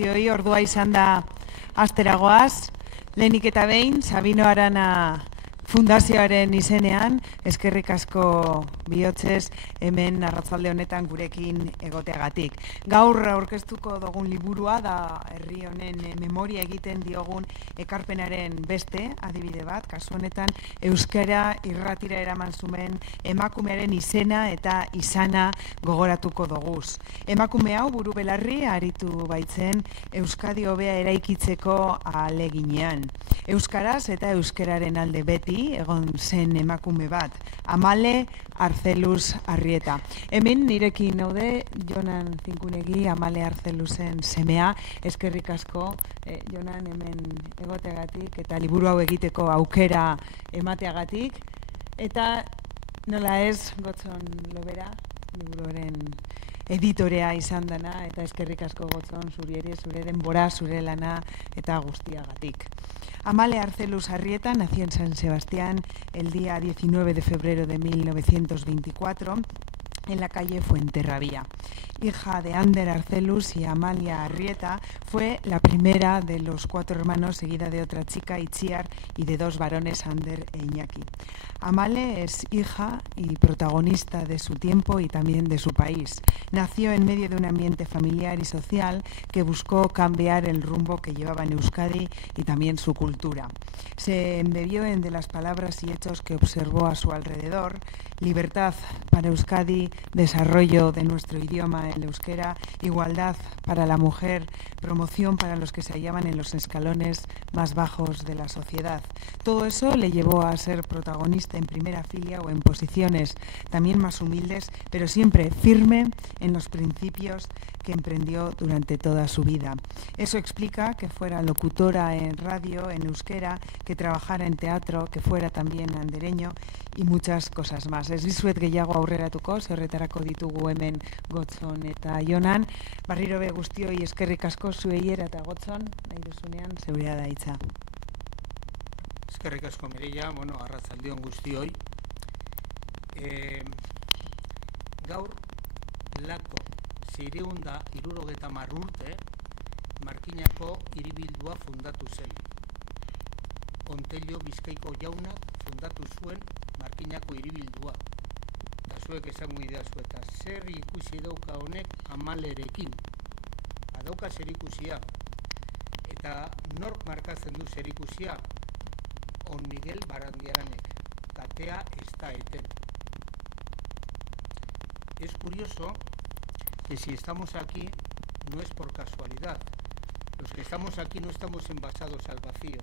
guztioi, ordua izan da asteragoaz. Lehenik eta behin, Sabino Arana Fundazioaren izenean, eskerrik asko bihotzez hemen arratzalde honetan gurekin egoteagatik. Gaur aurkeztuko dugun liburua da herri honen memoria egiten diogun ekarpenaren beste adibide bat, kasu honetan euskara irratira eraman zuen emakumearen izena eta izana gogoratuko doguz. Emakume hau buru belarri aritu baitzen Euskadi hobea eraikitzeko ahaleginean. Euskaraz eta euskararen alde beti egon zen emakume bat, Amale Arzeluz Arrieta. Hemen nirekin daude Jonan Zinkunegi, Amale Arzeluzen semea. Eskerrik asko, Jonan, hemen egoteagatik eta liburu hau egiteko aukera emateagatik. Eta nola ez, Gotzon Lobera, liburuaren editorea izan dana, eta eskerrik asko Gotzon zuri ere, zure denbora, zure lana eta guztiagatik. Amale Arzeluz Arrieta nació en San Sebastián el día 19 de febrero de 1924 en la calle Fuenterrabía. Hija de Ander Arzeluz y Amalia Arrieta, fue la primera de los 4 hermanos, seguida de otra chica, Itziar, y de 2 varones, Ander e Iñaki. Amale es hija y protagonista de su tiempo y también de su país. Nació en medio de un ambiente familiar y social que buscó cambiar el rumbo que llevaba en Euskadi y también su cultura. Se embebió en de las palabras y hechos que observó a su alrededor: libertad para Euskadi, desarrollo de nuestro idioma, el euskera, igualdad para la mujer, promoción para los que se hallaban en los escalones más bajos de la sociedad. Todo eso le llevó a ser protagonista en primera fila o en posiciones también más humildes, pero siempre firme en los principios que emprendió durante toda su vida. Eso explica que fuera locutora en radio, en euskera, que trabajara en teatro, que fuera también andereño y muchas cosas más. Ez dizuet gehiago aurreratuko, zerretarako ditugu hemen Gotzon eta Jonan. Barriro be guztioi eskerrik asko zuei eta Gotzon, nahi duzunean zeurea da hitza. Eskerrik asko Mireia, arratzaldeon guztioi. Gaur lako 670 urte Markinako hiribildua fundatu zen. Ontello Bizkaiko jaunak fundatu zuen Markinako hiribildua. Eta zuek esango idazu, eta zer ikusi dauka honek Amalerekin. Badauka zer ikusia. Eta nork markatzen du zer ikusia? On Miguel Barandiaranek. Katea ez da eten. Es curioso que si estamos aquí no es por casualidad. Los que estamos aquí no estamos envasados al vacío.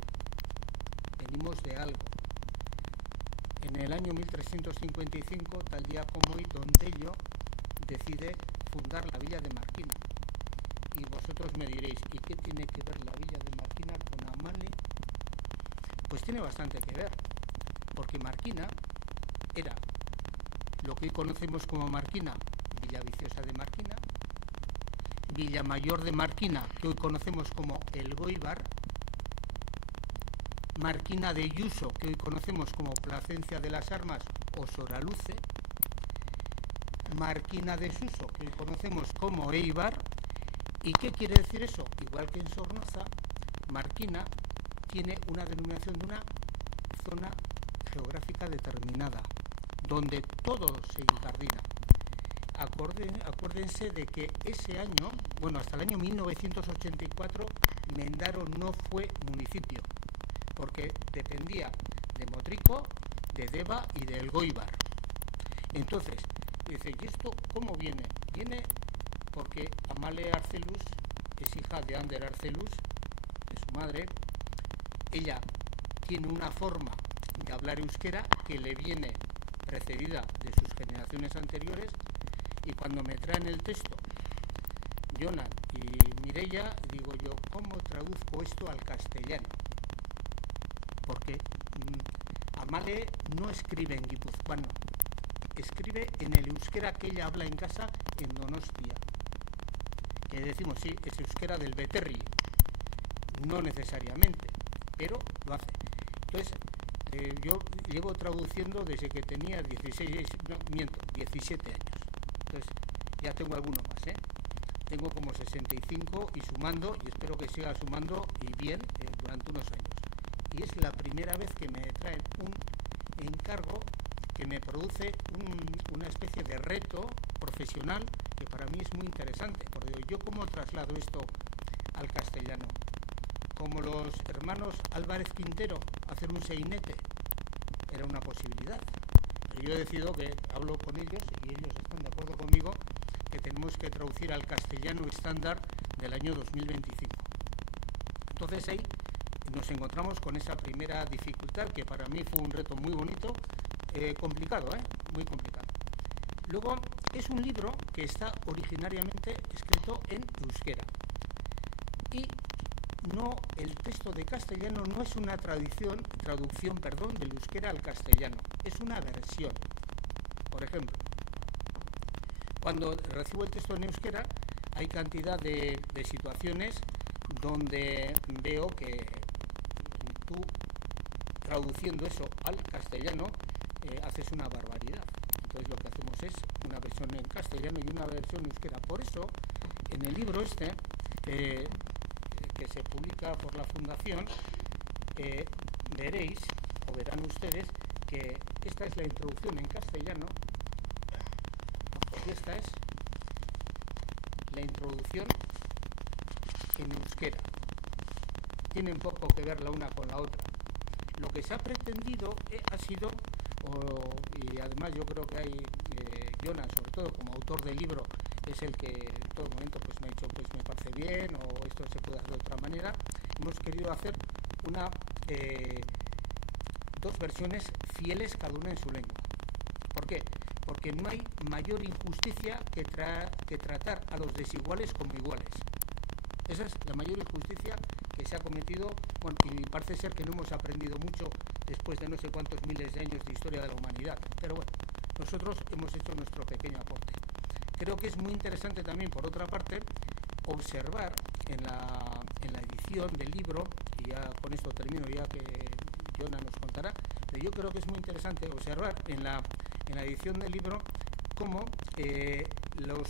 Venimos de algo. En el año 1355, tal día como hoy, Don Tello decide fundar la villa de Marquina. Y vosotros me diréis, ¿y qué tiene que ver la villa de Marquina con Amale? Pues tiene bastante que ver, porque Marquina era lo que hoy conocemos como Marquina, Villa Viciosa de Marquina, Villa Mayor de Marquina, que hoy conocemos como El Goibar, Marquina de Yuso, que hoy conocemos como Placencia de las Armas o Soraluce, Marquina de Suso, que hoy conocemos como Eibar. ¿Y qué quiere decir eso? Igual que en Sornoza, Marquina tiene una denominación de una zona geográfica determinada, donde todo se incardina. Acuérdense de que ese año, hasta el año 1984, Mendaro no fue municipio, porque dependía de Motrico, de Deva y de El Goibar. Entonces, dice, ¿y esto cómo viene? Viene porque Amale Arzeluz es hija de Ander Arzeluz, de su madre. Ella tiene una forma de hablar euskera que le viene precedida de sus generaciones anteriores, y cuando me traen el texto Jonan y Mireia, digo yo, ¿cómo traduzco esto al castellano? Porque Amale no escribe en guipuzcoano, escribe en el euskera que ella habla en casa en Donostia, que decimos, sí, es euskera del Beterri, no necesariamente, pero lo hace. Entonces, yo llevo traduciendo desde que tenía 17 años. Entonces, ya tengo alguno más, tengo como 65 y sumando, y espero que siga sumando y bien durante unos años. Y es la primera vez que me traen un encargo que me produce una especie de reto profesional que para mí es muy interesante, porque yo cómo traslado esto al castellano. Como los hermanos Álvarez Quintero, hacer un sainete era una posibilidad. Pero yo he decidido que hablo con ellos y ellos están de acuerdo conmigo que tenemos que traducir al castellano estándar del año 2025. Entonces ahí nos encontramos con esa primera dificultad que para mí fue un reto muy bonito, complicado, muy complicado. Luego es un libro que está originariamente escrito en euskera y el texto de castellano no es una traducción del euskera al castellano, es una versión. Por ejemplo, cuando recibo el texto en euskera hay cantidad de situaciones donde veo que tú traduciendo eso al castellano haces una barbaridad. Entonces lo que hacemos es una versión en castellano y una versión en euskera. Por eso en el libro que se publica por la Fundación, veréis, o verán ustedes, que esta es la introducción en castellano y esta es la introducción en euskera. Tienen poco que ver la una con la otra. Lo que se ha pretendido ha sido, y además yo creo que hay, Jonas, sobre todo como autor del libro, es el que en todo momento pues me ha dicho pues me parece bien o esto se puede hacer de otra manera. Hemos querido hacer dos versiones fieles cada una en su lengua. ¿Por qué? Porque no hay mayor injusticia que tratar a los desiguales como iguales. Esa es la mayor injusticia que se ha cometido, y parece ser que no hemos aprendido mucho después de no sé cuántos miles de años de historia de la humanidad. Pero bueno, nosotros hemos hecho nuestro pequeño aporte. Creo que es muy interesante también, por otra parte, observar en la edición del libro, y ya con esto termino, ya que Jonas nos contará, pero yo creo que es muy interesante observar en la edición del libro cómo los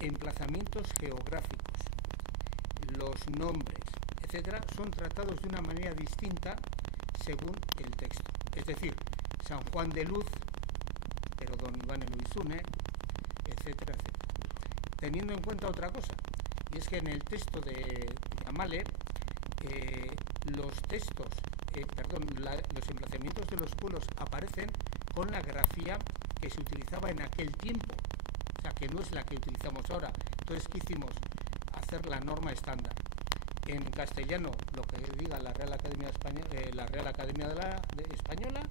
emplazamientos geográficos, los nombres, etcétera, son tratados de una manera distinta según el texto. Es decir, San Juan de Luz, pero Don Iván Eloizune, etcétera, etcétera. Teniendo en cuenta otra cosa, y es que en el texto de Amale, los emplazamientos de los pueblos aparecen con la grafía que se utilizaba en aquel tiempo, o sea, que no es la que utilizamos ahora. Entonces, ¿qué hicimos? Hacer la norma estándar. En castellano, lo que diga la Real Academia Española, Española,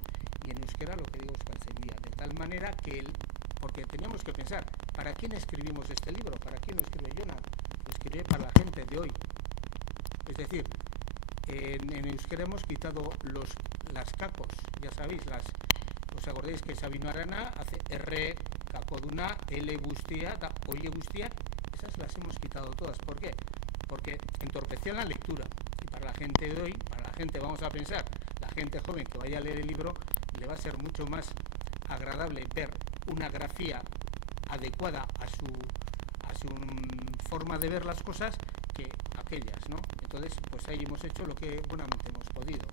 y en euskera lo que digo es Euskaltzaindia, de tal manera que porque teníamos que pensar, ¿para quién escribimos este libro? ¿Para quién lo escribe Jonas? Lo escribe para la gente de hoy. Es decir, en euskera hemos quitado las cacos, ya sabéis, os acordáis que Sabino Arana hace R, cakoduna, L guztia, da oye guztia, esas las hemos quitado todas. ¿Por qué? Porque entorpecían la lectura. Y para la gente de hoy, vamos a pensar, la gente joven que vaya a leer el libro, le va a ser mucho más agradable ver una grafía adecuada a su forma de ver las cosas que aquellas, ¿no? Entonces, pues ahí hemos hecho lo que buenamente hemos podido.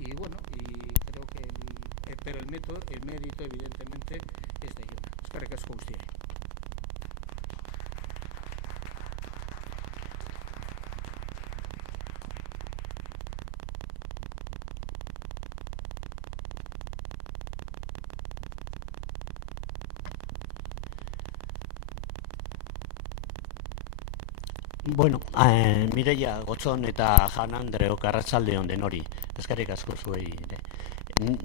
Y bueno, y creo que pero el mérito evidentemente es de Jonas. Eskerrik asko guztioi. Bueno, Mireia Gotzon eta Jan Andreok arratsalde on denori. Eskerrik asko zuei.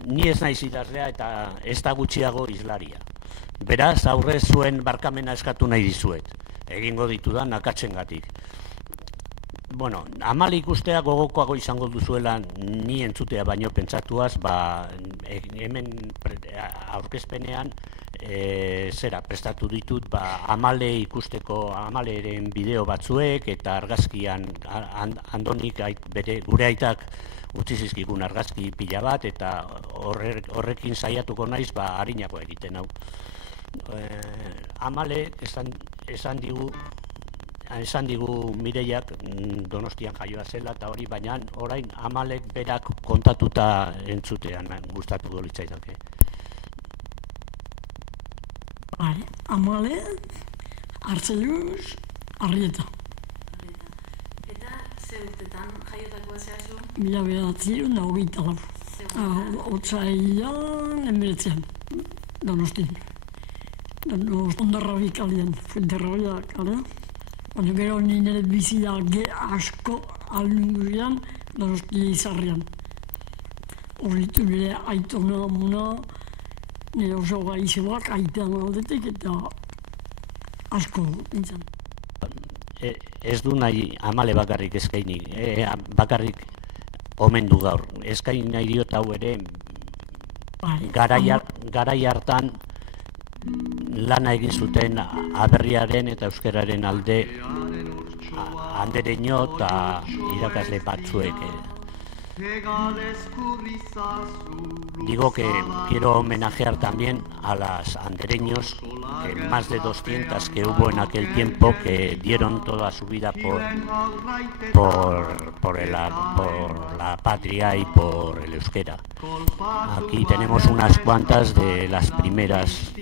Ni ez naiz idazlea eta ez da gutxiago hizlaria. Beraz, aurrez zuen barkamena eskatu nahi dizuet. Egingo ditudan akatsengatik. Bueno, Amale ikustea gogokoago izango duzuela ni entzutea baino pentsatuaz, hemen aurkezpenean prestatu ditut Amale ikusteko Amaleren bideo batzuek eta argazkian Andonik gure aitak utzi zizkigun argazki pila bat eta horrekin saiatuko naiz harinako egiten hau. Amale esan digu Mireiak Donostian jaioa zela eta hori, baina orain Amalek berak kontatuta entzutean gustatuko litzaidake. Amale, Artzeluz, Arrieta. Eta ze urtetan jaiotakoa zehazu? 1924. Otsailan, 19 Donostin. Ondarrabi kalean, Fuenterrabia kalean. Baina gero nire bizia asko alungurean, Donosti izarrean. Horritu nire aitona amuna, nire oso gaizebak aitean aldetik eta asko nintzen. Ez du nahi Amale bakarrik eskaini, bakarrik omendu gaur. Eskaini nahi diot hau ere, garai hartan lana egin zuten aberriaren eta euskararen alde andereño eta irakasle batzuek. Digo que quiero homenajear también a las andereños, que más de 200 que hubo en aquel tiempo, que dieron toda su vida por la patria y por el euskera. Aquí tenemos unas cuantas de las primeras.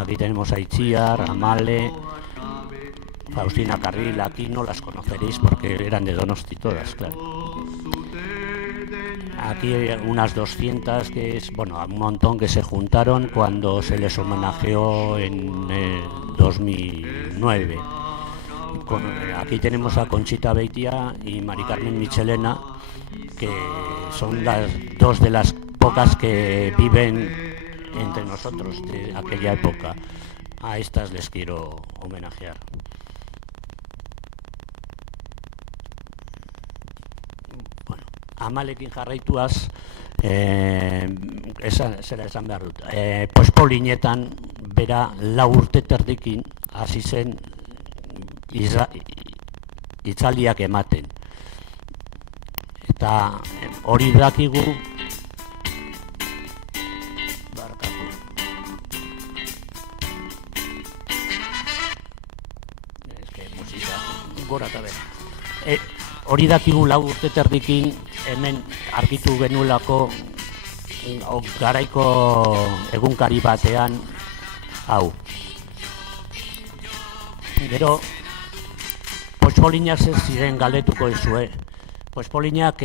Aquí tenemos a Itziar, Amale, Faustina Carril. Aquí no las conoceréis porque eran de Donosti todas, claro. Aquí hay unas 200 que es, bueno, un montón que se juntaron cuando se les homenajeó en 2009. Aquí tenemos a Conchita Beitia y Mari Carmen Michelena, que son las dos de las pocas que viven entre nosotros de aquella época. A estas les quiero homenajear. Bueno, Amalekin jarraituaz, zera esan behar dut. Pospolinetan bera 4 urte terdikin hasi zen hitzaldiak ematen. Eta hori dakigu hori dakigu 4 urte terdikin hemen argitu genuelako garaiko egunkari batean hau. Gero Pospolinak ziren galdetuko ezue. Pospolinak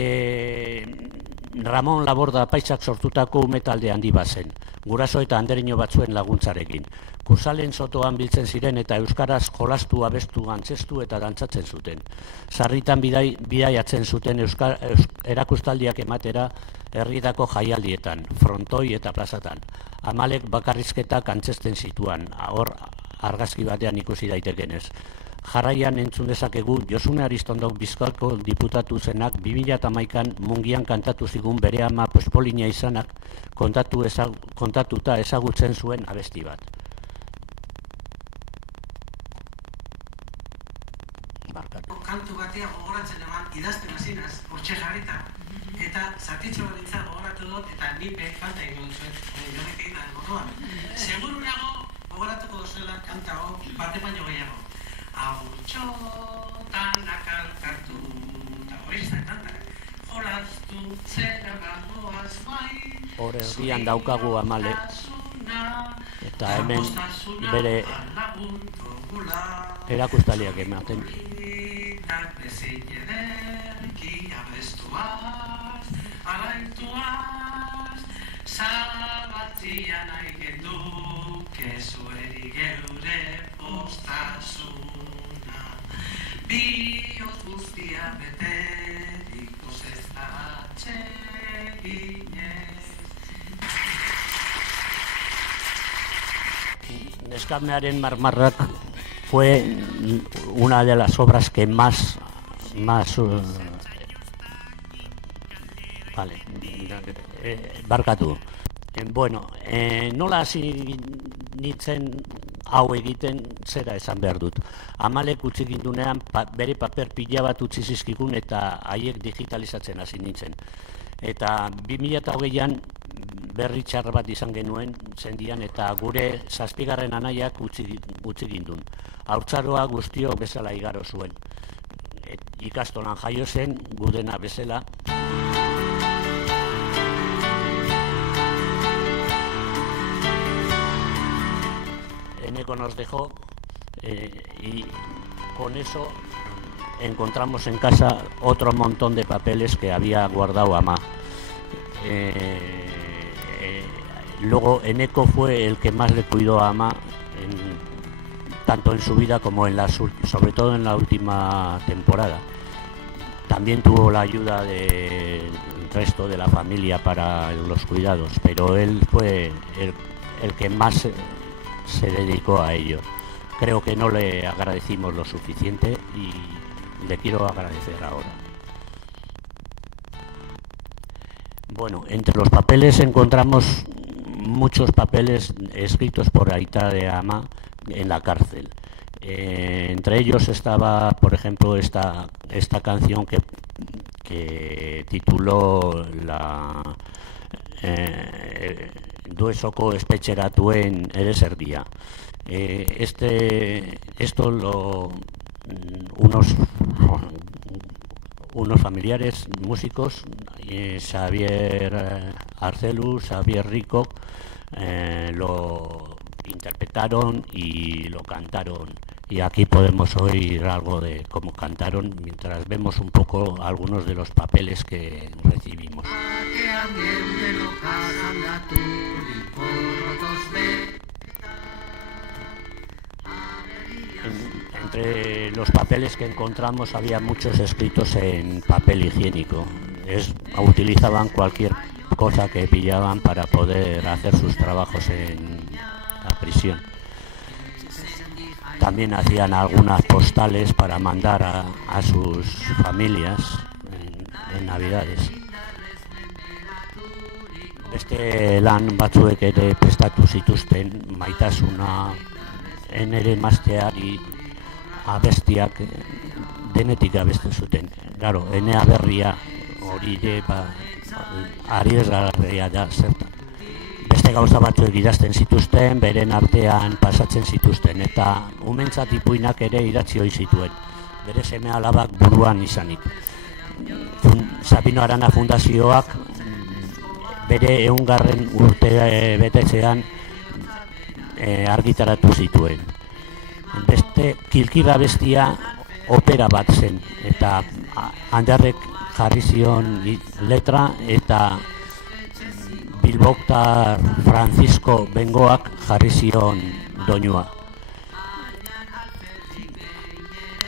Ramon Laborda Paisak sortutako umetalde handi bazen, guraso eta andereño batzuen laguntzarekin. Kursalen sotoan biltzen ziren eta euskaraz jolastu, abestu, antzestu eta dantzatzen zuten. Sarritan bidaiatzen zuten erakustaldiak ematera herrietako jaialdietan, frontoi eta plazatan. Amalek bakarrizketak antzesten zituan, hor argazki batean ikusi daitekenez. Jarraian entzun dezakegu Josune Aristondok Bizkaiko diputatu zenak 2011an Mungian kantatu zigun bere ama Pospolina izanak kontatuta ezagutzen zuen abesti bat. Kantu batea gogoratzen eman idazten hasinaz, hortxe jarrita, eta zatitxo baritza gogoratu dut, eta nipek falta egin dut jorik egin moduan. Seguru nago gogoratuko duzuela kantago bate baino gehiago. Hautxotan akalkartu, eta hori ez da kantak, jolaztu zera gagoaz bai, hor herrian daukagu Amale, eta hemen bere erakustaliak ematen. Ezin ederki abestuaz, alaituaz, zabatzia nahi genduke zueri geure postasuna. Bihotz guztia beterikoz ez da atseginez. Neskamearen marmarrak fue una de las obras que más barkatu. Bueno, nola hasi nintzen hau egiten zera esan behar dut. Amalek utzi gindunean bere paper pila bat utzi zizkigun eta haiek digitalizatzen hasi nintzen. Eta 2008an berri txar bat izan genuen zendian eta gure 7. anaiak utzi gindun. Haurtzaroa guztiok bezala igaro zuen. Ikastolan jaio zen, gudena bezala. Eneko nos dejó y con eso encontramos en casa otro montón de papeles que había guardado Ama. Luego Eneko fue el que más le cuidó a Ama, tanto en su vida como sobre todo en la última temporada. También tuvo la ayuda del resto de la familia para los cuidados, pero él fue el que más se dedicó a ello. Creo que no le agradecimos lo suficiente y le quiero agradecer ahora. Bueno, entre los papeles encontramos muchos papeles escritos por Aita de Ama en la cárcel. Entre ellos estaba, por ejemplo, esta canción que tituló Duesoko espetxeratuen ereserdia. Unos familiares músicos, Xavier Arcelu, Xavier Rico, lo interpretaron y lo cantaron. Y aquí podemos oír algo de cómo cantaron mientras vemos un poco algunos de los papeles que recibimos. Entre los papeles que encontramos había muchos escritos en papel higiénico. Utilizaban cualquier cosa que pillaban para poder hacer sus trabajos en la prisión. También hacían algunas postales para mandar a sus familias en Navidades. Beste lan batzuek ere prestatu zituzten maitasuna enere emazteari abestiak denetik abesten zuten. Claro, enea berria hori ariesgarria da zertan. Beste gauza batzuek idazten zituzten, beren artean pasatzen zituzten, eta umentzat ipuinak ere idatzi ohi zituen, bere seme alabak buruan izanik. Sabino Arana Fundazioak bere 100. urte betetzean argitaratu zituen. Beste Kilkira bestia opera bat zen, eta Anderrek jarri zion letra eta Bilboktar Francisco Bengoak jarri zion doinua.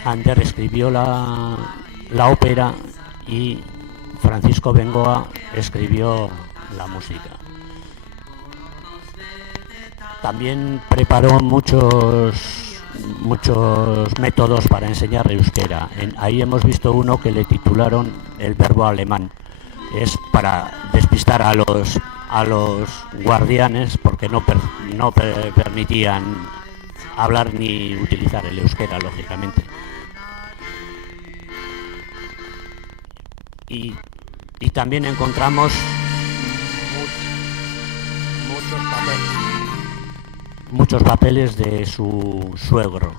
Ander escribió la ópera y Francisco Bengoa escribió la música. También preparó muchos métodos para enseñar euskera. Ahí hemos visto uno que le titularon el verbo alemán. Es para despistar a los guardianes porque no permitían hablar ni utilizar el euskera, lógicamente. Y también encontramos muchos papeles de su suegro,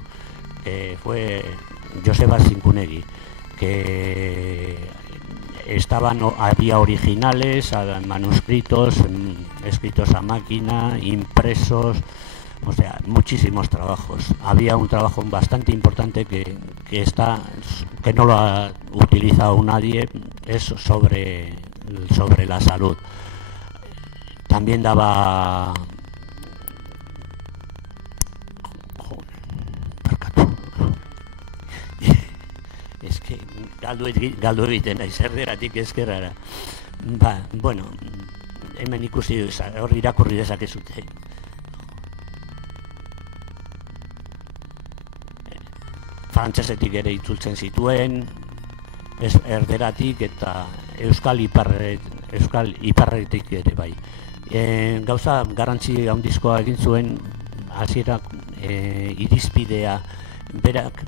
que fue Joseba Zinkunegi, que había originales, manuscritos, escritos a máquina, impresos, o sea, muchísimos trabajos. Había un trabajo bastante importante que no lo ha utilizado nadie, es sobre la salud. También daba es que galdu egiten naiz erderatik ezkerrara. Bueno, hemen ikusi hor irakurri dezakezute. Frantsesetik ere itzultzen zituen, erderatik eta euskal iparretik ere bai. Gauza garrantzi handizkoa egin zuen hasierak irizpidea berak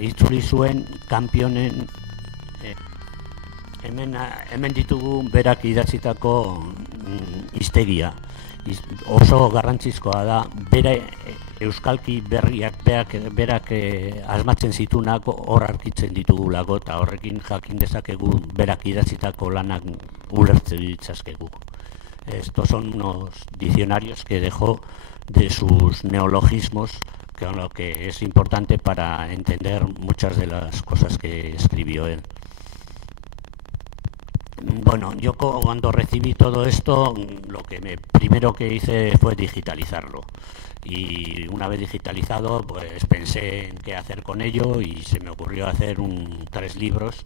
itzuli zuen kanpionen Hemen ditugu berak idatzitako hiztegia. Oso garrantzizkoa da, bere euskalki berriak berak asmatzen zitunak hor arkitzen ditugulako, eta horrekin jakin dezakegu berak idatzitako lanak ulertzen ditzazkegu. Estos son unos diccionarios que dejó de sus neologismos, que lo que es importante para entender muchas de las cosas que escribió él. Bueno, yo cuando recibí todo esto, lo que primero que hice fue digitalizarlo. Y una vez digitalizado, pues pensé en qué hacer con ello y se me ocurrió hacer 3 libros,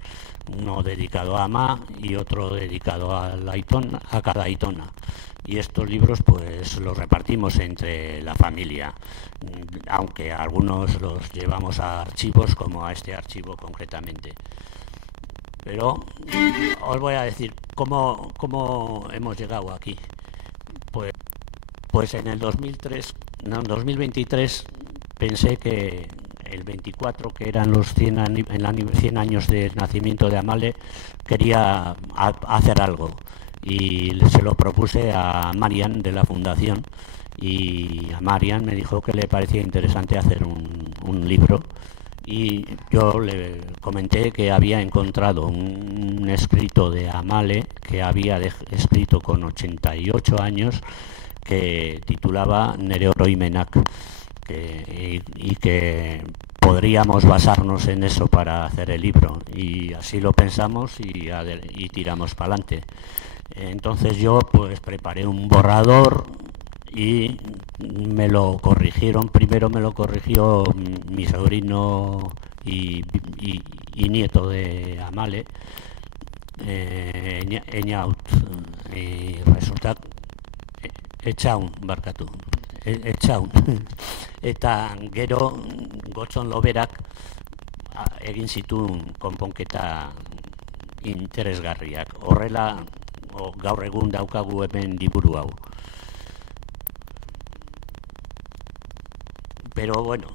uno dedicado a Ama y otro dedicado a cada Aitona. Y estos libros pues los repartimos entre la familia, aunque algunos los llevamos a archivos, como a este archivo concretamente. Pero os voy a decir cómo hemos llegado aquí. Pues en el 2023 pensé que el 24, que eran los 100 años de nacimiento de Amale, quería hacer algo. Y se lo propuse a Marian de la Fundación, y a Marian me dijo que le parecía interesante hacer un libro. Y yo le comenté que había encontrado un escrito de Amale que había escrito con 88 años, que titulaba Nere Oroimenak, y que podríamos basarnos en eso para hacer el libro. Y así lo pensamos y tiramos para adelante. Entonces yo pues preparé un borrador y me lo corrigieron. Primero me lo corrigió mi sobrino y nieto de Amale, Eñaut, y resulta Etxaun, barkatu, Etxaun. Eta gero Gotzon Loberak egin zituen konponketa interesgarriak. Horrela gaur egun daukagu hemen liburu hau. Pero bueno,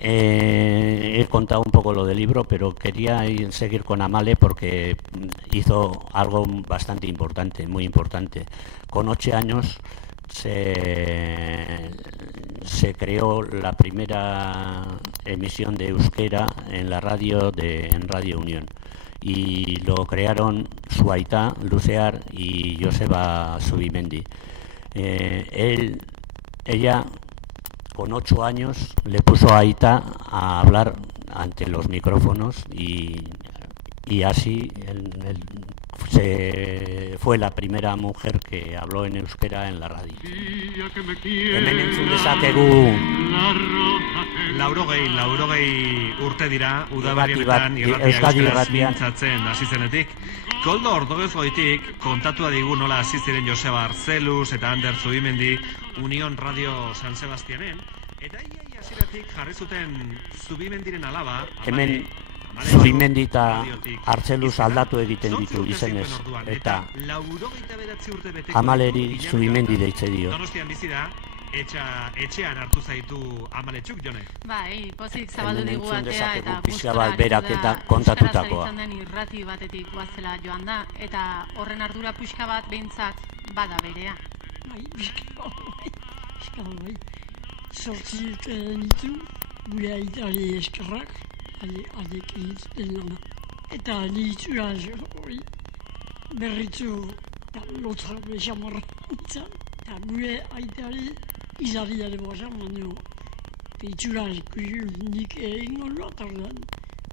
he contado un poco lo del libro, pero quería seguir con Amale porque hizo algo bastante importante, muy importante. Con 8 años se creó la primera emisión de euskera en la radio en Radio Unión, y lo crearon su aita, Lucear, y Joseba Zubimendi. Ella con 8 años le puso a Aita a hablar ante los micrófonos, y así fue la primera mujer que habló en euskera en la radio. Hemen entzun dezakegu laurogei urte dira udaberrietan irratia mintzatzen hasi zenetik. Koldo Ordogezgoitik kontatua digu nola hasi ziren Joseba Arzeluz eta Ander Zubimendi Unión Radio San Sebastianen, eta ia hasieratik jarri zuten Zubimendiren alaba. Hemen Zubimendi eta Artzeluz aldatu egiten ditu izenez, eta Amaleri Zubimendi deitze dio. Donostian bizi da, etxean hartu zaitu Amaletxuk, Jone? Bai, pozik zabaldu digu atea eta pixka bat berak eta kontatutakoa. Euskaraz den irrati batetik guazela joan da, eta horren ardura pixka bat behintzat bada berea. Bai, pixka bai. Sortzi urte ditu, gure aitari eskerrak, adek egiten lana. Eta ditura hori berritzu lotra bezamarra nintzen. Eta gure aitari izaria debo esan, baina ditura nik egingo lotardan,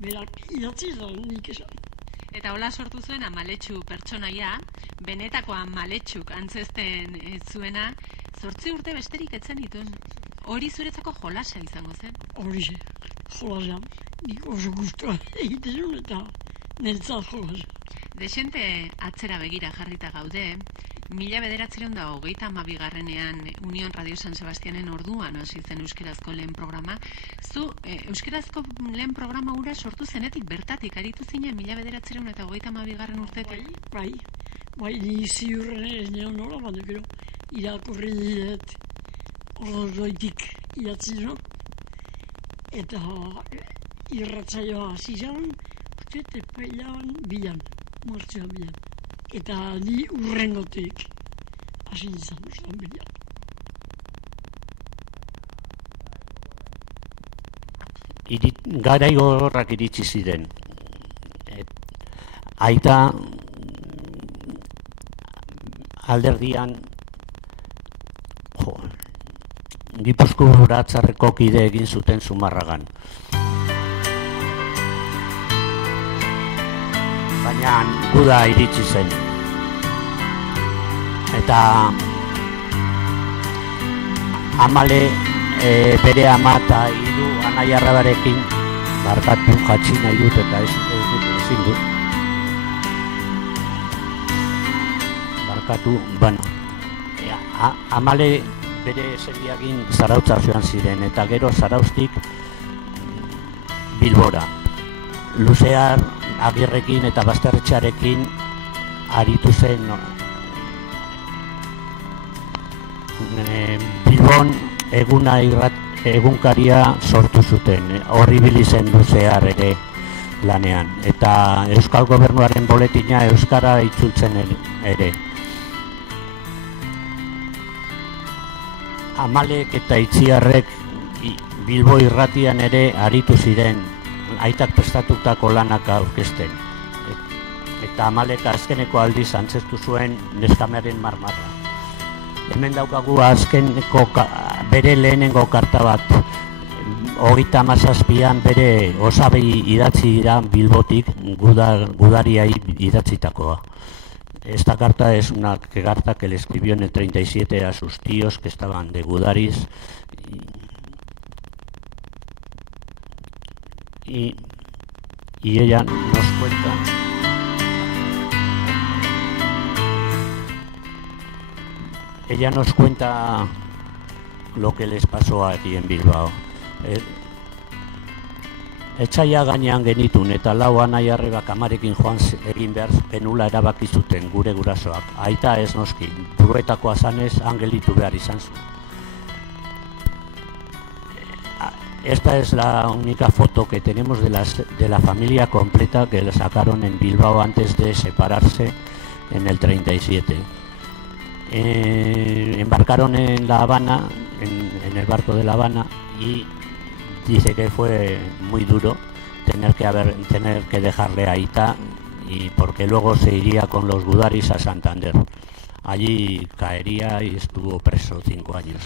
berak idatzi da nik esan. Eta hola sortu zuen Amaletxu pertsonaia, benetako Amaletxuk antzesten zuena, 8 urte besterik etzen dituen. Hori zuretzako jolasa izango zen? Horixe, jolasa. Nik oso guztua egiten zuen eta niretzat jolasa. Desente atzera begira jarrita gaude, 1932ean Unión Radio San Sebastianen orduan hasi zen euskerazko lehen programa. Zu euskerazko lehen programa hura sortu zenetik bertatik aritu zinen 1932 urtetik? Bai, ni ziurren ez neon nola, baina gero irakurri diet Ordoitik idatzi zuen, eta irratzaioa hasi zen, uste epailan bilan. martxoan bilan. Eta ni urrengotik hasi izan usan bilan. Garai gogorrak iritsi ziren. Aita alderdian Gipuzkoa Batzarreko kide egin zuten Zumarragan. Baina guda iritsi zen. Eta Amale bere ama eta hiru anai arrabarekin barkatu jatsi nahi dut eta ezin dut. Barkatu, bueno, Amale bere seriagin Zarautza joan ziren eta gero Zarauztik Bilbora. Luzear Agirrekin eta Basterretxearekin aritu zen Bilbon egunkaria sortu zuten, horri bilizen Luzear ere lanean, eta Euskal Gobernuaren boletina Euskara itzultzen ere. Amalek eta Itziarrek Bilbo irratian ere aritu ziren, aitak prestatutako lanak aurkezten. Eta Amalek azkeneko aldiz antzeztu zuen Neskamearen Marmarra. Hemen daukagu azkeneko bere lehenengo karta bat, 37an bere osabei idatzi dira Bilbotik gudariai idatzitakoa. Esta carta es una carta que le escribió en el 37 a sus tíos que estaban de gudaris y ella nos cuenta lo que les pasó aquí en Bilbao. Etxaia gainean genitun eta lau anai arrebak amarekin joan egin behar penula erabaki zuten gure gurasoak. Aita ez noski, buruetakoa zanez angelitu behar izan zuen. Esta es la única foto que tenemos de la familia completa que le sacaron en Bilbao antes de separarse en el 37. Embarcaron en La Habana, en el barco de La Habana, y dice que fue muy duro tener que dejarle a Aita, y porque luego se iría con los gudaris a Santander. Allí caería y estuvo preso 5 años.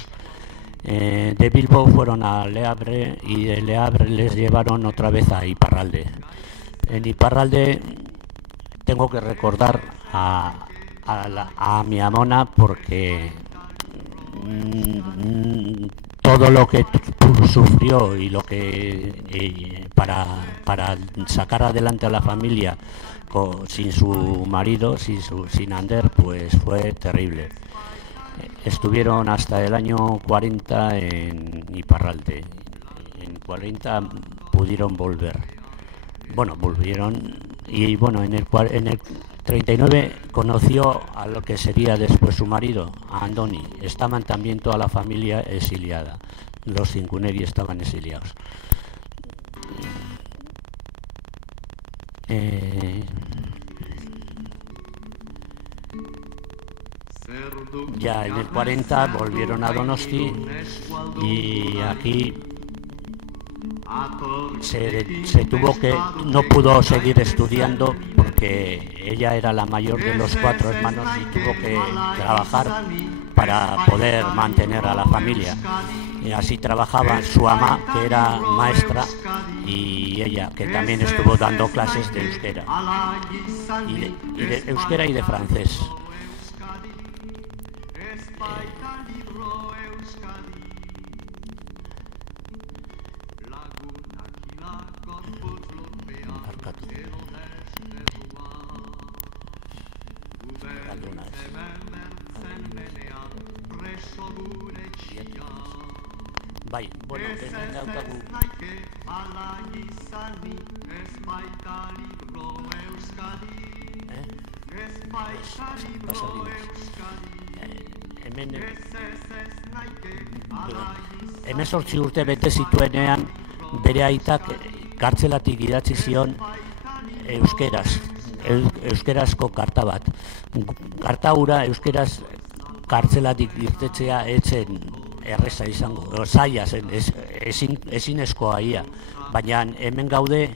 De Bilbao fueron a Le Havre y de Le Havre les llevaron otra vez a Iparralde. En Iparralde tengo que recordar a mi amona porque todo lo que sufrió y lo que para sacar adelante a la familia sin su marido, sin Ander, pues fue terrible. Estuvieron hasta el año 40 en Iparralde. En 40 pudieron volver. Bueno, volvieron y bueno, en el 39 conoció a lo que sería después su marido, a Andoni. Estaban también toda la familia exiliada. Los Cincuneri estaban exiliados. Ya en el 40 volvieron a Donosti y aquí no pudo seguir estudiando porque ella era la mayor de los 4 hermanos y tuvo que trabajar para poder mantener a la familia. Y así trabajaban su ama, que era maestra, y ella, que también estuvo dando clases de euskera, de euskera y de francés. Bai, bueno, hemen daukagu hemen 8 urte bete zituenean bere aitak kartzelatik idatzi zion euskeraz euskerazko karta bat. Karta hura euskeraz kartzelatik irtetzea etzen erreza izango, zaila zen, ezinezkoa ia. Baina hemen gaude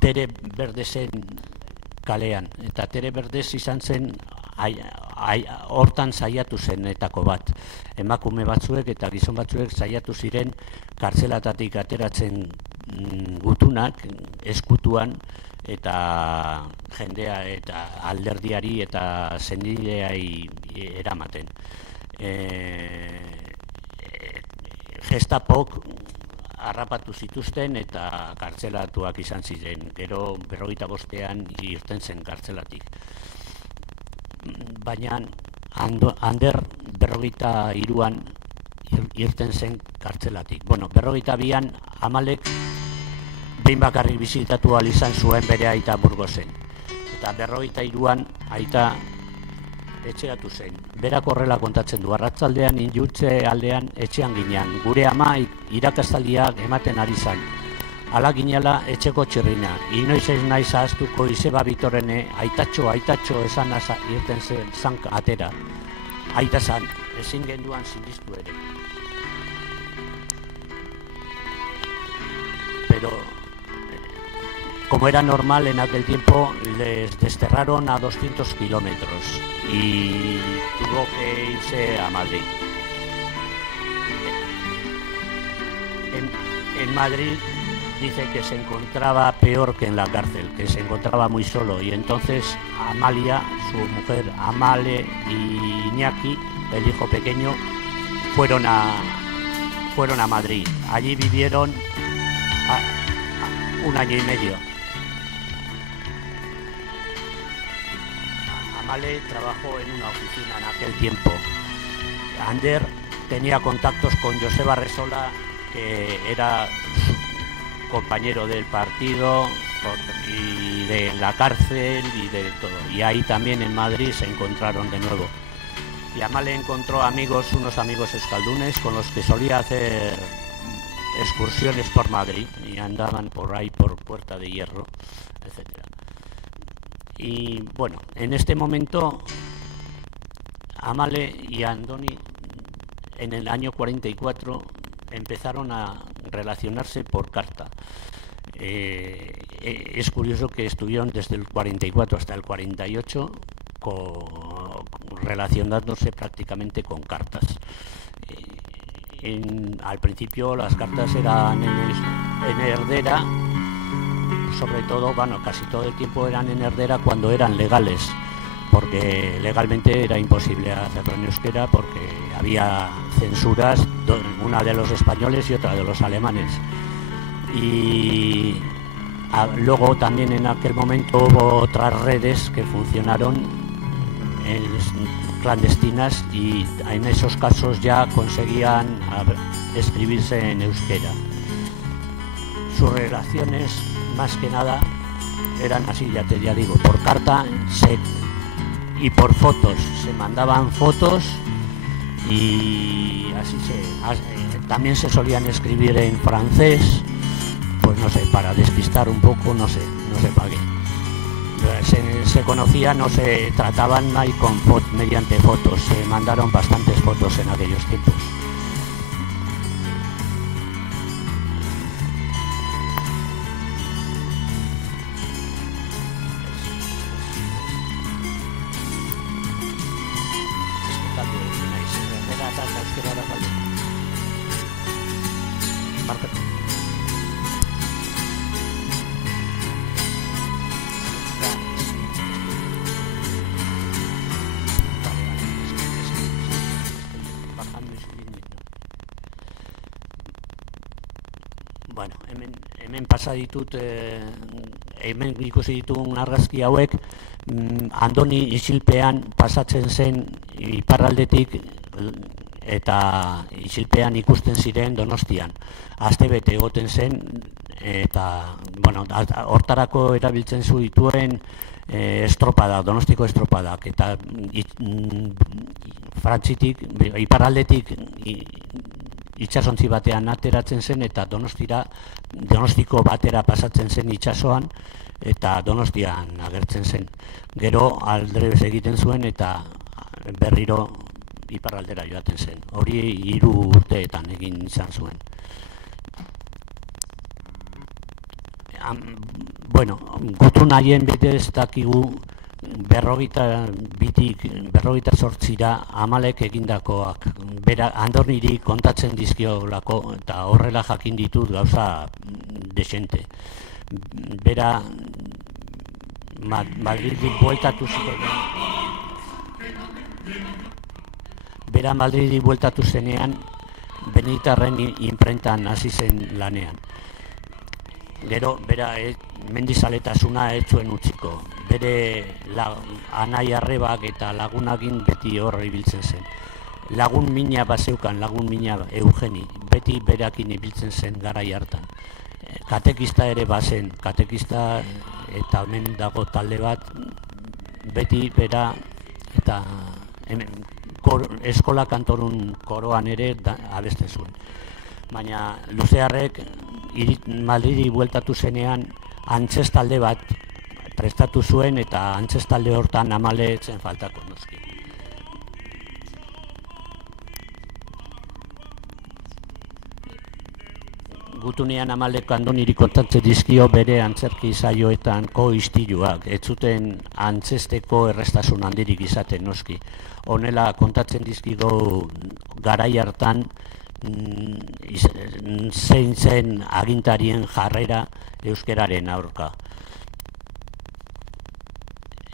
Tere Berdezen kalean, eta Tere Berdez izan zen hortan saiatu zenetako bat. Emakume batzuek eta gizon batzuek saiatu ziren kartzelatatik ateratzen gutunak, eskutuan, eta jendea eta alderdiari eta sendideai eramaten. Gestapok harrapatu zituzten eta kartzelatuak izan ziren. Gero 45ean irten zen kartzelatik. Baina Ander 43an irten zen kartzelatik. 42an Amalek behin bakarrik bizitatu ahal izan zuen bere aita Burgosen. Eta 43an aita etxeatu zen. Berak horrela kontatzen du, arratzaldean injurtze aldean etxean ginean. Gure ama irakastaldiak ematen ari zan. Ala ginela etxeko txirrina. Inoiz ez naiz ahaztuko Izeba Bitorrene aitatxo esan irten zen zank atera. Aita zan, ezin genduan sinistu ere. Pero como era normal en aquel tiempo, les desterraron a 200 kilómetros y tuvo que irse a Madrid. En Madrid dice que se encontraba peor que en la cárcel, que se encontraba muy solo, y entonces Amalia, su mujer Amale y Iñaki, el hijo pequeño, fueron a Madrid. Allí vivieron 1 año y medio. Amale trabajó en una oficina en aquel tiempo. Ander tenía contactos con Joseba Resola, que era compañero del partido y de la cárcel y de todo. Y ahí también en Madrid se encontraron de nuevo. Y Amale encontró unos amigos euskaldunes con los que solía hacer excursiones por Madrid y andaban por ahí por Puerta de Hierro, etcétera. Y bueno, en este momento Amale y Andoni en el año 44 empezaron a relacionarse por carta. Es curioso que estuvieron desde el 44 hasta el 48 relacionándose prácticamente con cartas. Al principio las cartas eran en herdera, sobre todo, casi todo el tiempo eran en herdera cuando eran legales, porque legalmente era imposible hacerlo en euskera porque había censuras, una de los españoles y otra de los alemanes. Y luego también en aquel momento hubo otras redes que funcionaron clandestinas y en esos casos ya conseguían escribirse en euskera. Sus relaciones más que nada eran así, ya digo, por carta y por fotos. Se mandaban fotos y así también se solían escribir en francés, pues no sé, para despistar un poco, no sé para qué. Se conocían, no se trataban ahí mediante fotos, se mandaron bastantes fotos en aquellos tiempos. Bueno, hemen pasa ditut, hemen ikusi ditugun argazki hauek, Andoni isilpean pasatzen zen iparraldetik eta isilpean ikusten ziren Donostian. Astebete egoten zen eta hortarako erabiltzen zituen estropada, Donostiko estropadak, eta frantzitik, iparraldetik itsasontzi batean ateratzen zen eta Donostiko batera pasatzen zen itsasoan eta Donostian agertzen zen. Gero aldrebes egiten zuen eta berriro iparraldera joaten zen. Hori 3 urteetan egin izan zuen. Bueno, gutun haien bidez dakigu 48 Amalek egindakoak. Bera, Andorniri kontatzen dizkiolako eta horrela jakin ditut gauza desente. Bera Madridik bueltatu zenean Benitarren inprentan hasi zen lanean. Gero, bera mendizaletasuna ez zuen utziko. Bere anai arrebak eta lagunakin beti hor ibiltzen zen. Lagun mina bazeukan, lagun mina Eugeni, beti berakin ibiltzen zen garai hartan. Katekista ere bazen, katekista eta hemen dago talde bat, beti bera eta eskola kantorun koroan ere abesten zuen. Baina Luzearrek Madridi bueltatu zenean antzez talde bat prestatu zuen eta antzez talde hortan Amale etzen faltako noski. Gutunean Amalek Andoniri kontatzen dizkio bere antzerki saioetanko istiluak, ez zuten antzesteko errestasun handirik izaten noski. Honela kontatzen dizkigo garai hartan zein zen agintarien jarrera euskeraren aurka.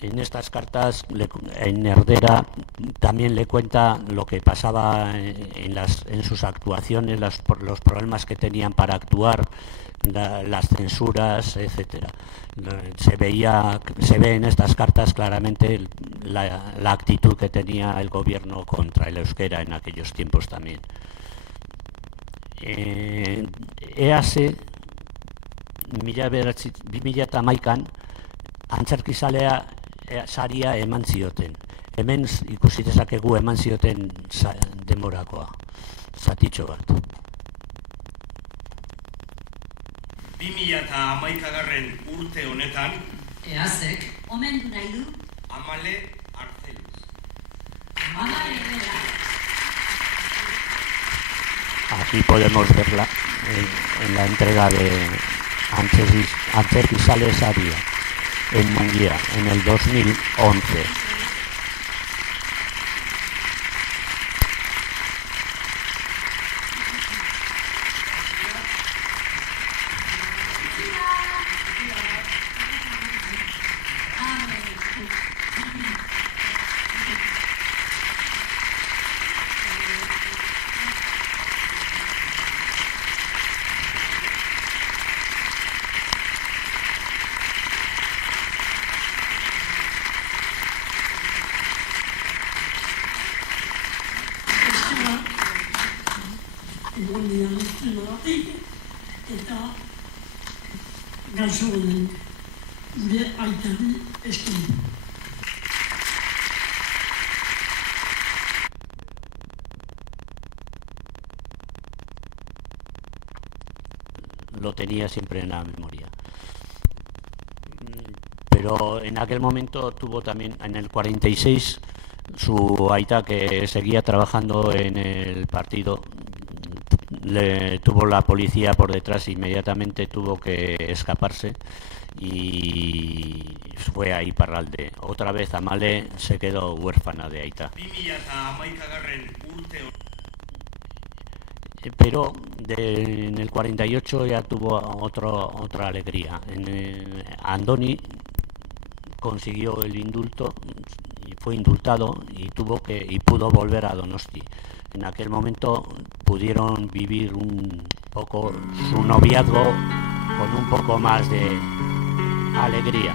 En estas cartas, en Erdera, también le cuenta lo que pasaba en sus actuaciones, los problemas que tenían para actuar, las censuras, etc. Se ve en estas cartas claramente la actitud que tenía el gobierno contra el euskera en aquellos tiempos también. EASE 2011an antzerkizalea saria eman zioten. Hemen ikusi dezakegu eman zioten denborakoa. Zatitxo bat. 2011 urte honetan EASek omendu nahi du Amale Arcelus. Amale Herrera. Aquí podemos verla en la entrega de Antzerkizale Saria en Munguía en el 2011. Eta gauza honen gure aitari eskin. Lo tenía siempre en la memoria. Pero en aquel momento tuvo también, en el 46, su aita, que seguía trabajando en el partido, le tuvo la policía por detrás, inmediatamente tuvo que escaparse y fue a Iparralde. Otra vez Amale se quedó huérfana de aita. Pero en el 48 ya tuvo otra alegría. Andoni consiguió el indulto, fue indultado y pudo volver a Donosti. En aquel momento pudieron vivir un poco su noviazgo con un poco más de alegría.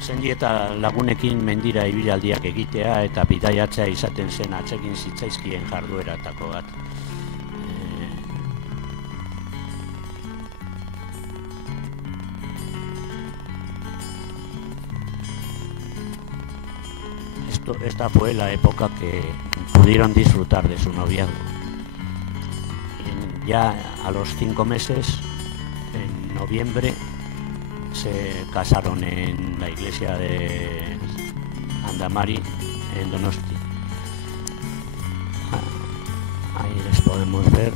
Sendieta lagunekin mendira ibilaldiak egitea eta bidaiatzea izaten zen atsegin zitzaizkien jardueratako bat. esta fue la época que pudieron disfrutar de su noviazgo. Ya a los 5 meses, en noviembre, se casaron en la iglesia de Andamari, en Donosti. Ahí les podemos ver.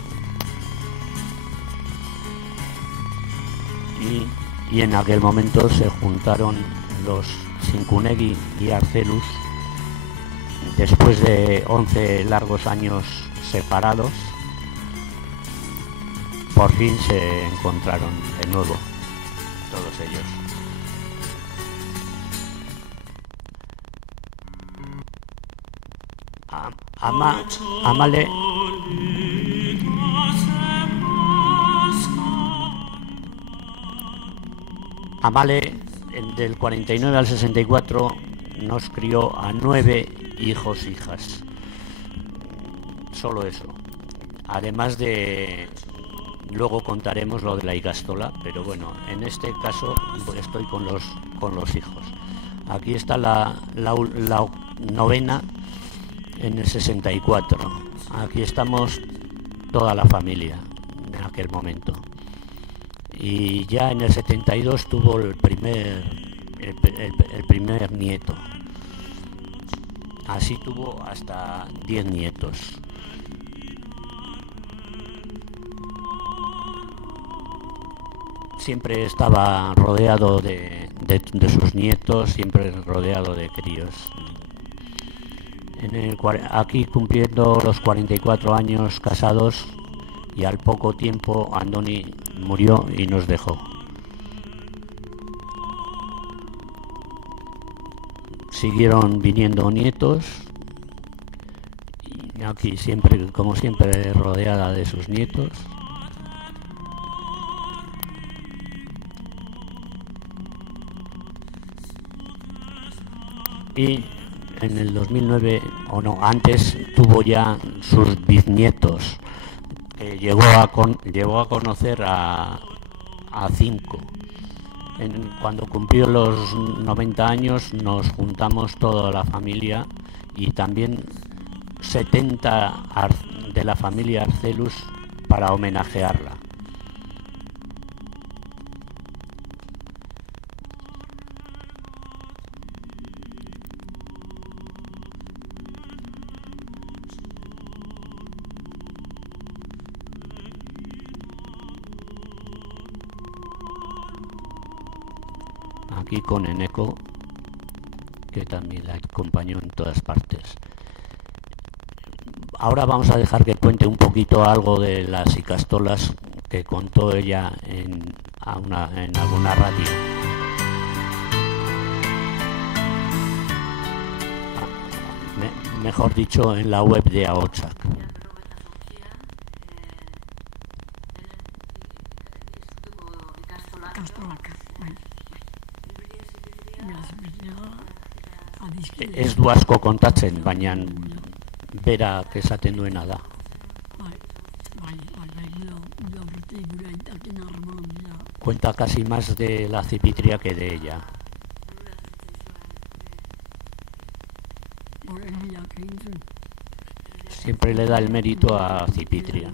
Y en aquel momento se juntaron los Sinkunegi y Arcelus, después de 11 largos años separados. Por fin se encontraron de nuevo todos ellos. Amale del 49 al 64 nos crió a 9 hijos, hijas. Solo eso. Además de... Luego contaremos lo de la Ikastola, pero bueno, en este caso estoy con los hijos. Aquí está la novena en el 64. Aquí estamos toda la familia en aquel momento. Y ya en el 72 tuvo el primer nieto. Así tuvo hasta 10 nietos. Siempre estaba rodeado de sus nietos, siempre rodeado de críos. Aquí cumpliendo los 44 años casados, y al poco tiempo Andoni murió y nos dejó. Siguieron viniendo nietos, y aquí siempre, como siempre, rodeada de sus nietos. Y en el 2009, o no, antes tuvo ya sus bisnietos, que llegó a conocer a 5. Cuando cumplió los 90 años nos juntamos toda la familia y también 70 de la familia Arcelus para homenajearla. Aquí con Eneco, que también la acompañó en todas partes. Ahora vamos a dejar que cuente un poquito algo de las Ikastolas que contó ella en alguna radio. Mejor dicho, en la web de Ahotsak. Ez du asko kontatzen, baina berak esaten duena da. Cuenta casi más de la Cipitria que de ella. Siempre le da el mérito a Cipitria.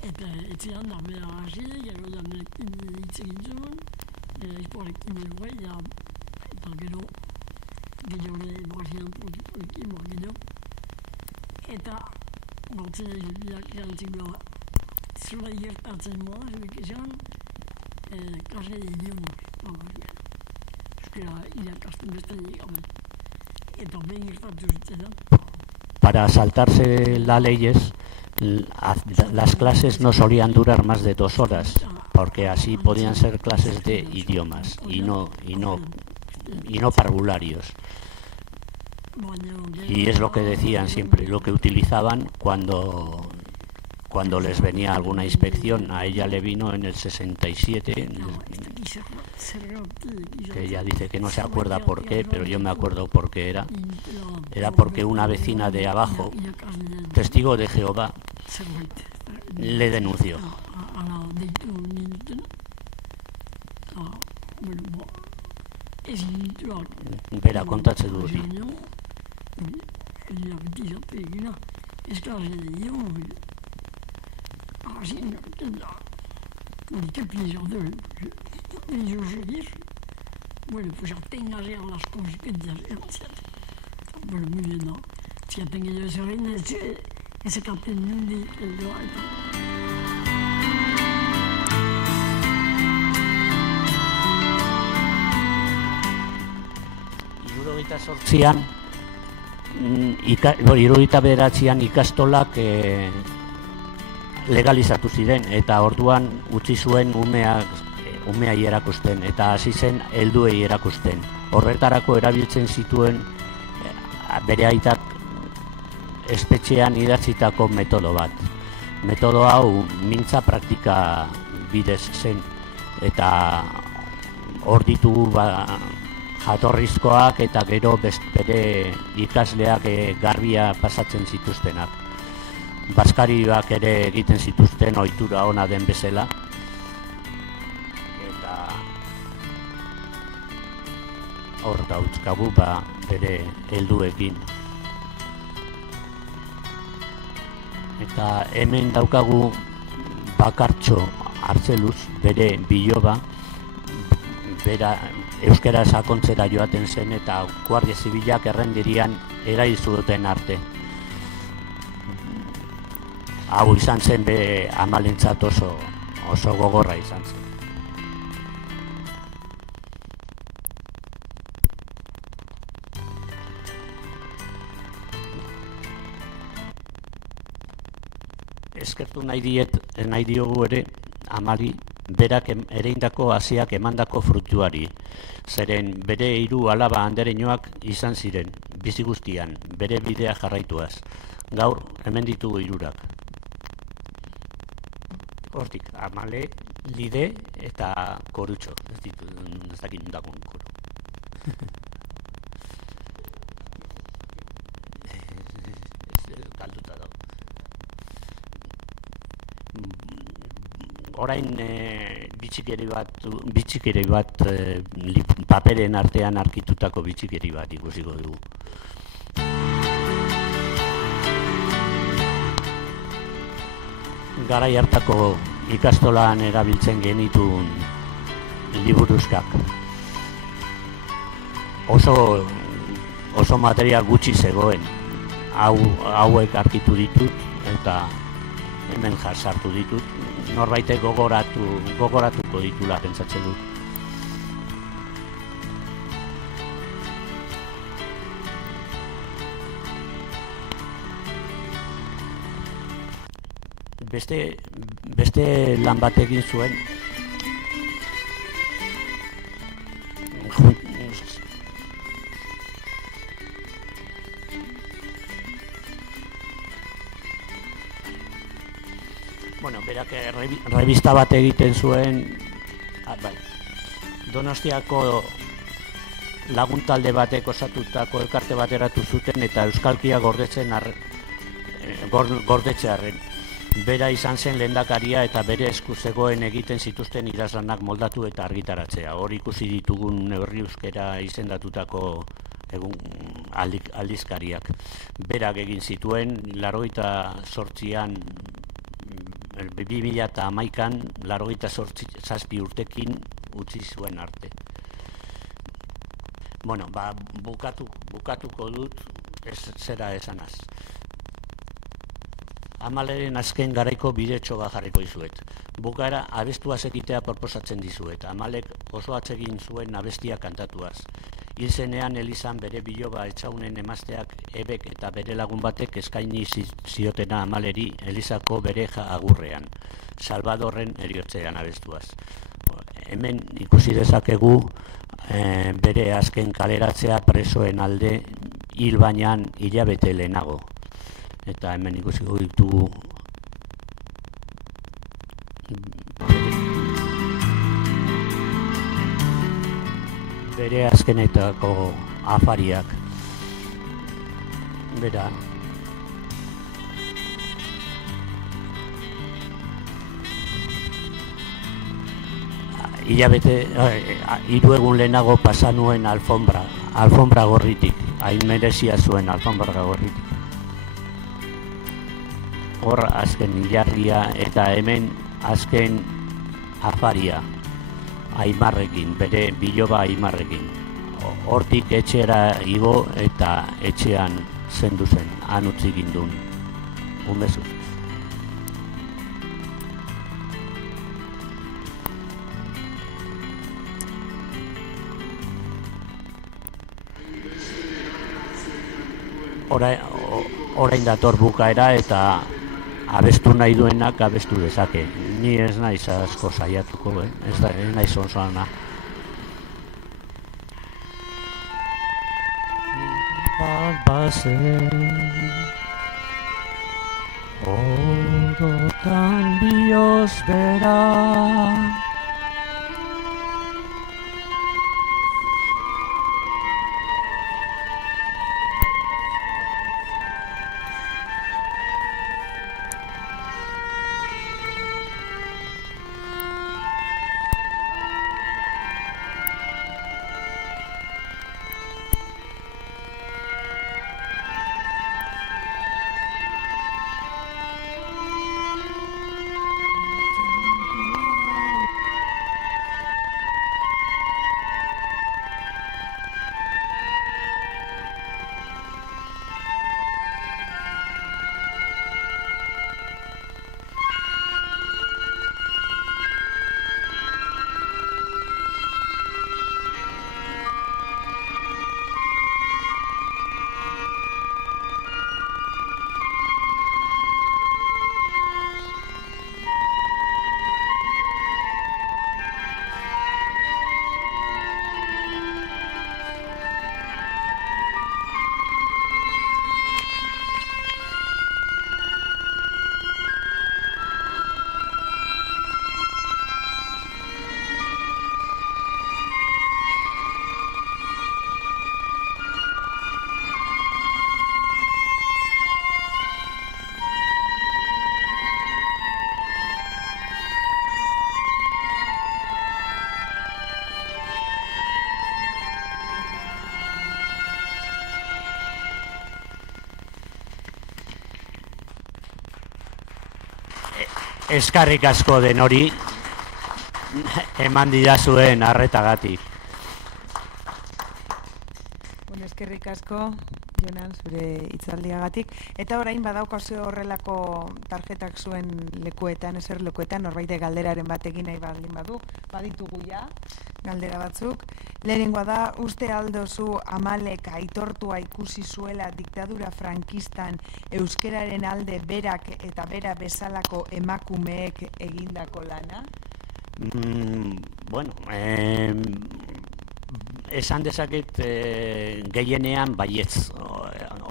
Eta etxean da bera hasi, gero da nekin hitz egin zuen, izporekin egoa, eta gero gehiore baxian politikoekin, gero. Eta batzea hilbiak jantzin da, zula gertatzen moa, zubik esan, klase idiomak, euskera irakasten beste gabe. Eta behin gertatu zitzen. Para saltarse las leyes, las clases no solían durar más de 2 horas, porque así podían ser clases de idiomas y no parvularios. Y es lo que decían siempre, lo que utilizaban cuando les venía alguna inspección. A ella le vino en el 67, que ella dice que no se acuerda por qué, pero yo me acuerdo por qué era. Era porque una vecina de abajo, testigo de Jehová, le denunció. Bera kontatzen du hori. Bueno, pues apenas eran las consecuencias. Bueno, muy bien, ¿no? Si apenas yo ese reino, ese capitán de lo alto. Hirurogeita bederatzian ikastolak legalizatu ziren eta orduan utzi zuen umeai erakusten eta hasi zen helduei erakusten. Horretarako erabiltzen zituen bere aitak espetxean idatzitako metodo bat. Metodo hau mintza praktika bidez zen eta hor ditugu jatorrizkoak eta gero bere ikasleak garbia pasatzen zituztenak. Bazkariak ere egiten zituzten ohitura ona den bezala. Eta hor dauzkagu bere helduekin. Eta hemen daukagu Bakartxo Artzeluz, bere biloba, bera euskara sakontzera joaten zen eta Guardia Zibilak errendirian erail zuten arte. Hau izan zen bere amalentzat oso gogorra izan zen. Eskertu nahi diogu ere amari berak ereindako hasiak emandako fruituari. Zeren bere 3 alaba andereñoak izan ziren, bizi guztian, bere bidea jarraituaz. Gaur hemen ditugu 3. Hortik, Amale, Lide eta Korutxo. Ez dakit nundakon koru. Kalduta dago. Orain bitxikeri bat paperen artean arkitutako bitxikeri bat ikusiko dugu. Garai hartako ikastolan erabiltzen genituen liburuzkak. Oso material gutxi zegoen. Hauek arkitu ditut eta hemen jasartu ditut. Norbaitek gogoratuko ditula pentsatzen dut. Beste lan bat egin zuen. Bueno, berak revista bat egiten zuen, Donostiako laguntalde batek osatutako elkarte bateratu zuten eta euskalkia gordetzearren. Bera izan zen lehendakaria eta bere esku zegoen egiten zituzten idazlanak moldatu eta argitaratzea. Hor ikusi ditugun Neurri Euskera izendatutako aldizkariak. Berak egin zituen, 88an 2011an 87 urtekin utzi zuen arte. Bueno, bukatuko dut zera esanaz. Amaleren azken garaiko bidetxo bat jarriko dizuet. Bukaera abestuaz egitea proposatzen dizuet. Amalek oso atsegin zuen abestia kantatuaz. Hil zenean Elizan bere biloba etxaunen emazteak ebek eta bere lagun batek eskaini ziotena Amaleri Elizako bere agurrean. Salvadorren eriotzean abestuaz. Hemen ikusi dezakegu bere azken kaleratzea presoen alde hil bainan hilabete lehenago. Eta hemen ikusiko ditugu bere azkenetako afariak. Bera hilabete, 3 egun lehenago pasa nuen alfombra gorritik, hain merezia zuen alfombra gorritik. Hor azken hilarria eta hemen azken afaria, Aimarrekin, bere biloba Aimarrekin. Hortik etxera igo eta etxean zendu zen, han utzi gindun, umezuz. Orain dator bukaera eta abestu nahi duenak abestu dezake. Ni ez naiz asko saiatuko, ez naiz onzoana. Orotan bioz bera Eskarrik asko den hori eman didazuen arretagatik. Eskerrik asko, Jonan, zure hitzaldiagatik. Eta orain badaukazue horrelako tarjetak zuen lekuetan, ezer lekuetan, norbait galderaren batekin nahi baldin badu, baditugu ja, galdera batzuk. Lehenengoa da, uste aldozu Amalek aitortua ikusi zuela diktadura frankistan euskeraren alde berak eta bera bezalako emakumeek egindako lana? Bueno, esan dezaket gehienean baietz.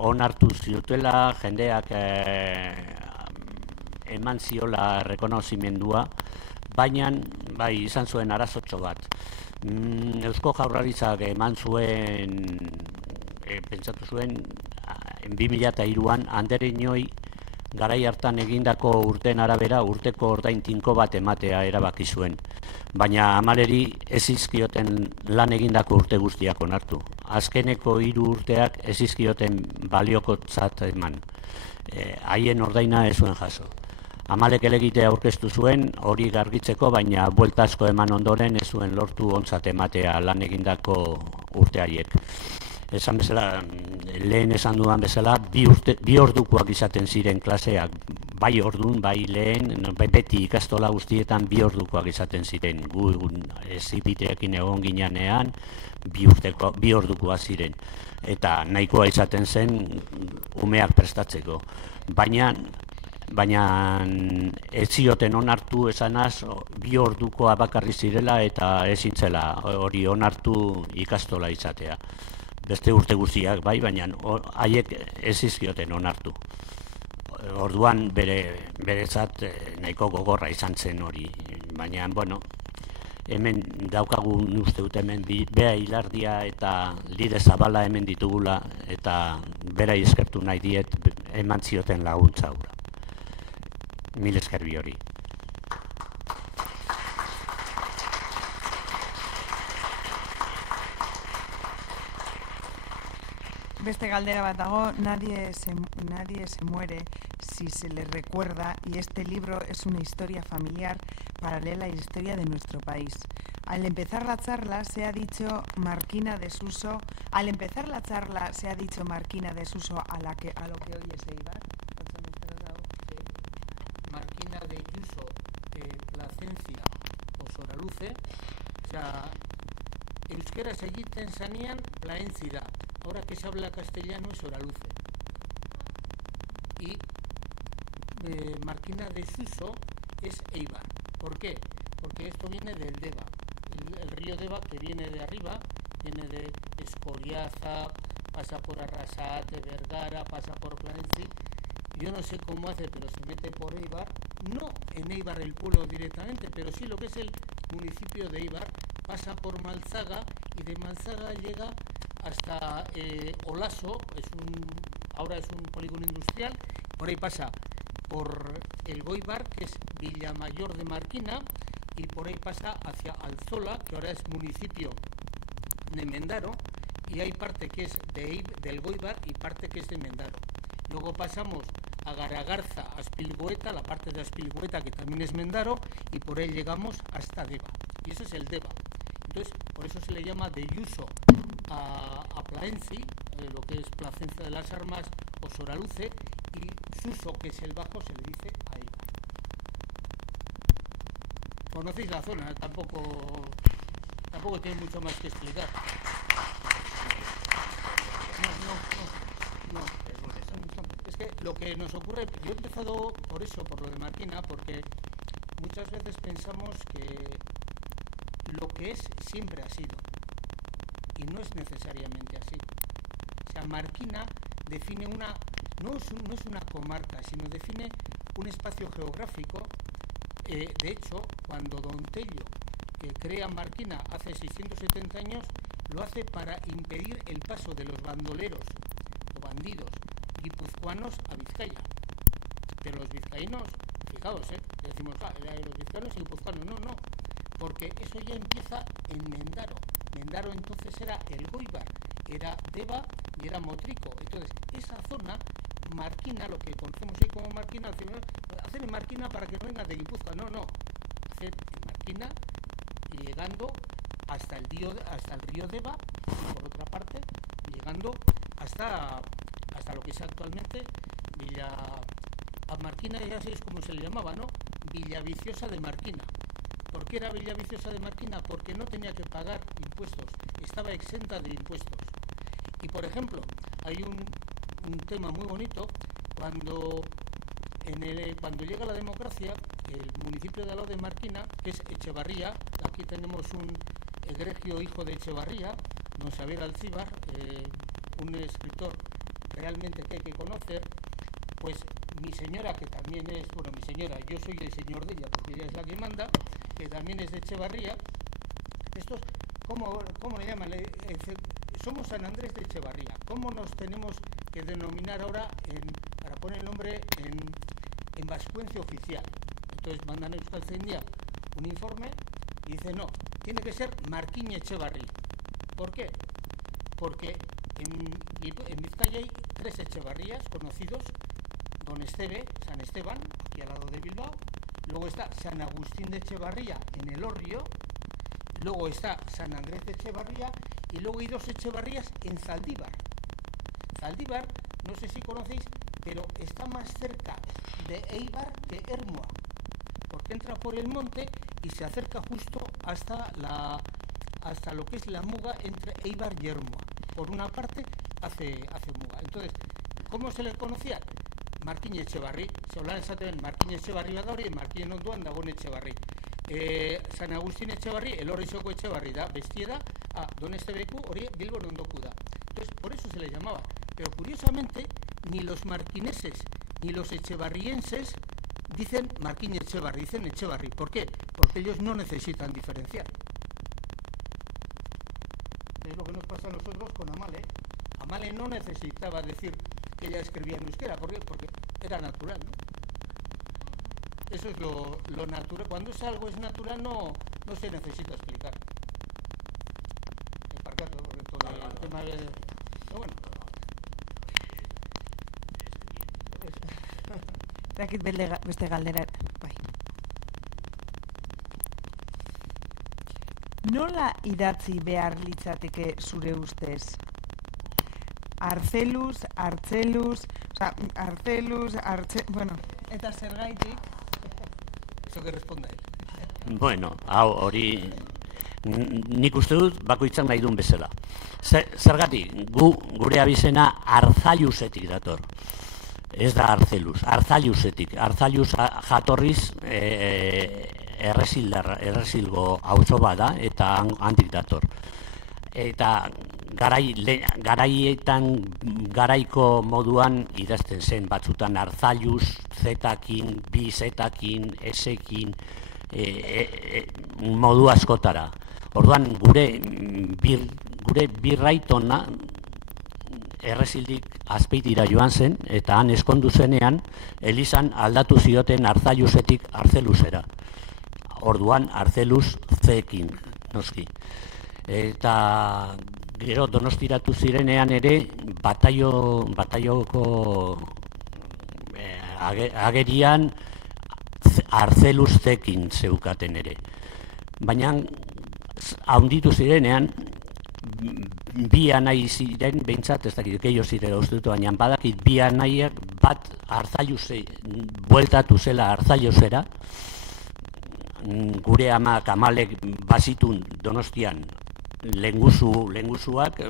Onartu zutela, jendeak eman ziola rekonozimendua, baina bai izan zuen arazotxo bat. Eusko Jaurlaritzak eman zuen, pentsatu zuen, 2003an Andereñoi garai hartan egindako urteen arabera urteko ordain tinko bat ematea erabaki zuen. Baina Amaleri ez izkioten lan egindako urte guztiak onartu. Azkeneko 3 urteak ez izkioten baliokotzat eman. Haien ordaina ez zuen jaso. Amalek elegitea aurkeztu zuen, hori gargitzeko, baina buelta asko eman ondoren ez zuen lortu ontzat ematea lan egindako urte haiek. Esan bezala, lehen esan dudan bezala, 2 ordukoak izaten ziren klaseak, bai ordun, bai lehen, beti ikastola guztietan 2 ordukoak izaten ziren. Gu ezipiteekin egon ginean, 2 ordukoak ziren. Eta nahikoa izaten zen umeak prestatzeko. Baina ez zioten onartu esanaz 2 ordukoa bakarri zirela eta ezintzela hori onartu ikastola izatea. Beste urte guztiak bai, baina haiek ez zizkioten onartu. Orduan berezat nahiko gogorra izan zen hori. Baina, bueno, hemen daukagu uste dut hemen Bea Ilardia eta Lide Zabala hemen ditugula eta berai eskertu nahi diet eman zioten laguntza hura. Mil esker bi hori. beste galdera bat dago, nadie se muere si se le recuerda, y este libro es una historia familiar paralela a la historia de nuestro país. Al empezar la charla se ha dicho Marquina de Suso, a lo que hoy es Eibar. Marquina de Yuso, Placencia o Soraluce, osea, euskeraz egiten zanean Plaenzi da. Ahora que se habla castellano es Soraluce. Y Marquina de Suso es Eibar. ¿Por qué? Porque esto viene del Deva. El río Deva, que viene de arriba, viene de Escoriaza, pasa por Arrasate, Vergara, pasa por Plaenzi. Yo no sé cómo hace, pero se mete por Eibar, no en Eibar el pueblo directamente, pero sí lo que es el municipio de Eibar, pasa por Malzaga y de Malzaga llega hasta Olaso, ahora es un polígono industrial, por ahí pasa por el Goibar, que es Villamayor de Marquina, y por ahí pasa hacia Alzola, que ahora es municipio de Mendaro, y hay parte que es del Goibar y parte que es de Mendaro. Luego pasamos a Garagarza, a Aspilgoeta, la parte de Aspilgoeta que también es Mendaro, y por ahí llegamos hasta Deva. Y eso es el Deva. Entonces, por eso se le llama de Yuso a Plaenzi, lo que es Placencia de las Armas o Soraluce, y Suso, que es el bajo, se le dice a Eibar. Conocéis la zona, tampoco tiene mucho más que explicar. No. Es que lo que nos ocurre, yo he empezado por eso, por lo de Marquina, porque muchas veces pensamos que lo que es siempre ha sido, y no es necesariamente así. O sea, Marquina define no es una comarca, sino define un espacio geográfico. De hecho, cuando Don Tello crea Marquina hace 670 años, lo hace para impedir el paso de los bandoleros o bandidos guipuzcoanos a Vizcaya. Pero los vizcaínos, fijaos, decimos, los vizcaínos y guipuzcoanos, no, porque eso ya empieza en Mendaro. Mendaro entonces era el Goibar, era Deva y era Motrico. Entonces, esa zona, Marquina, lo que conocemos hoy como Marquina, hacen en Marquina para que no vengan de Guipúzcoa, no, hacen en Marquina llegando hasta el río Deva, y por otra parte, llegando hasta lo que es actualmente a Marquina, ya sabéis cómo se le llamaba, ¿no? Villaviciosa de Marquina. ¿Por qué era Villaviciosa de Marquina? Porque no tenía que pagar impuestos, estaba exenta de impuestos. Y por ejemplo, hay un tema muy bonito, cuando llega la democracia, el municipio de al lado de Marquina, que es Echevarría, aquí tenemos un egregio hijo de Echevarría, don Xavier Alcíbar, un escritor realmente que hay que conocer, pues mi señora, que también es, mi señora, yo soy el señor de ella, porque ella es la que manda, que también es de Echevarría. Estos, ¿cómo le llaman? Somos San Andrés de Echevarría. ¿Cómo nos tenemos que denominar ahora para poner el nombre en vascuence oficial? Entonces mandan a Euskaltzaindia un informe y dicen, no, tiene que ser Marquina Echevarri. ¿Por qué? Porque en Vizcaya hay 3 Echevarrías conocidos: Don Esteve, San Esteban, aquí al lado de Bilbao, luego está San Agustín de Echevarría en Elorrio, luego está San Andrés de Echevarría, y luego hay 2 Echevarrías en Zaldívar. Zaldívar, no sé si conocéis, pero está más cerca de Eibar que Ermua, porque entra por el monte y se acerca justo hasta lo que es la muga entre Eibar y Ermua. Por una parte hace muga. Entonces, ¿cómo se le conocía? Marquina Echevarri. Se hablaba exactamente Marquina Echevarri badauri y Marquina onduan dagoen Echevarri. San Agustín Echevarri, Elorrizoko Echevarri da, bestieda, Don Estebeku, hori Bilbon ondoku da. Entonces, por eso se le llamaba. Pero curiosamente, ni los marquineses ni los echevarrienses dicen Marquina Echevarri, dicen Echevarri. ¿Por qué? Porque ellos no necesitan diferenciar. Es lo que nos pasa a nosotros con Amale. Amale no necesitaba decir que ella escribía en euskera, porque era natural, ¿no? Eso es lo natural. Cuando algo es natural, no se necesita explicar. Todo el tema de... Pero bueno, Dakit beste galdera, bai. Nola idatzi behar litzateke zure ustez? Arcelus, bueno, eta zergaitik? Eso que responda él. Bueno, hori nik uste dut bakoitzak nahi duen bezala. Zergatik, gure abizena Arzailusetik dator. Ez da Arcelus, Arzailusetik. Arzailus jatorriz erresilgo auzo bada eta handik dator. Eta garaiko moduan idazten zen batzutan Arzailus, zetakin, bi zetakin, esekin, modu askotara. Orduan gure birraitona errezildik Azpeitira joan zen, eta han eskondu zenean, Elizan aldatu zioten Arzailusetik Arzelusera. Orduan Arzelus zekin, noski. Eta gero Donostiratu zirenean ere bataioko agerian Arzelus zekin zeukaten ere. Baina haunditu zirenean bi anai ziren, behintzat, ez dakit, gehiago ziren ustutu, baina badakit bi anaiak bat Arzailusei bueltatu zela Arzailusera, gure amak amalek bazitun Donostian lengusuak,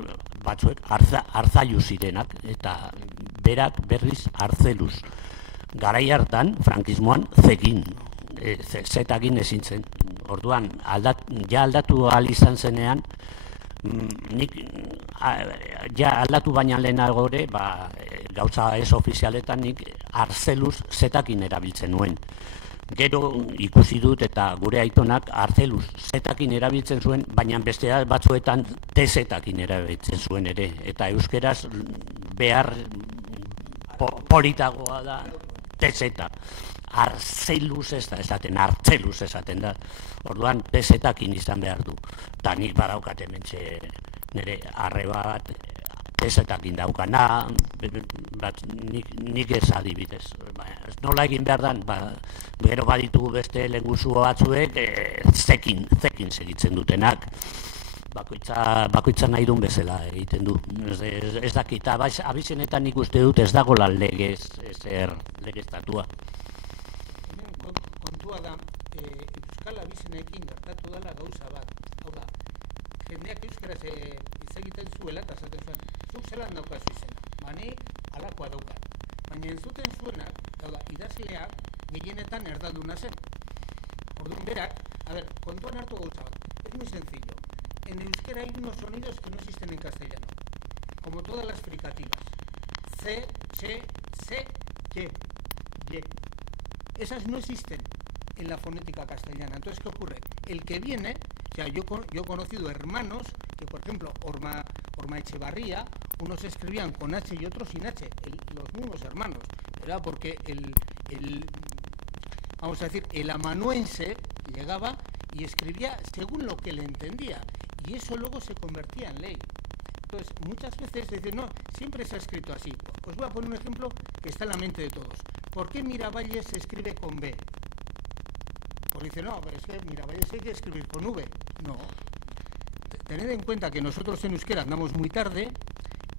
batzuek Arzailus zirenak, eta berak berriz Arzelus. Garai hartan, frankismoan, zekin, zetakin ezin zen. Orduan, aldatu ahal izan zenean, nik aldatu baina lehenago ere, gauza ez ofizialetan nik Arzelus zetakin erabiltzen nuen. Gero ikusi dut eta gure aitonak Arzelus zetakin erabiltzen zuen, baina beste batzuetan T-zetakin erabiltzen zuen ere. Eta euskeraz behar politagoa da T-zeta. Arzelus ez da esaten, Artzelus esaten da. Orduan T-zetakin izan behar du. Eta nik badaukat hementxe nire arreba bat T-zetakin daukana, nik ez adibidez. Nola egin behar dan, gero baditugu beste lengusu batzuek zekin segitzen dutenak. Bakoitza nahi duen bezala egiten du. Ez dakit, abizenetan nik uste dut ez dagoela legeztatua. Kontua da, Euskal abizenekin gertatu dela gauza bat. Hau da, jendeak euskaraz hitz egiten zuela eta esaten zuen, zuk zelan daukazu izena, bani alakoa daukat. Baina entzuten zuenak, hau da, idazlea gehienetan erdalduna zen. Orduan berak, kontuan hartu gauza bat, es muy sencillo. En euskera hay unos sonidos que no existen en castellano, como todas las fricativas. C, che, se, ye, ye. Esas no existen en la fonética castellana. Entonces, ¿qué ocurre? El que viene, o sea, yo he conocido hermanos que, por ejemplo, Orma Echevarría, unos escribían con H y otros sin H, los mismos hermanos, ¿verdad? Porque vamos a decir, el amanuense llegaba y escribía según lo que le entendía, y eso luego se convertía en ley. Entonces, muchas veces dicen, no, siempre se ha escrito así. Os voy a poner un ejemplo que está en la mente de todos. ¿Por qué Miravalles se escribe con B? Pues dice, no, pero es que Miravalles hay que escribir con V. No. Tened en cuenta que nosotros en euskera andamos muy tarde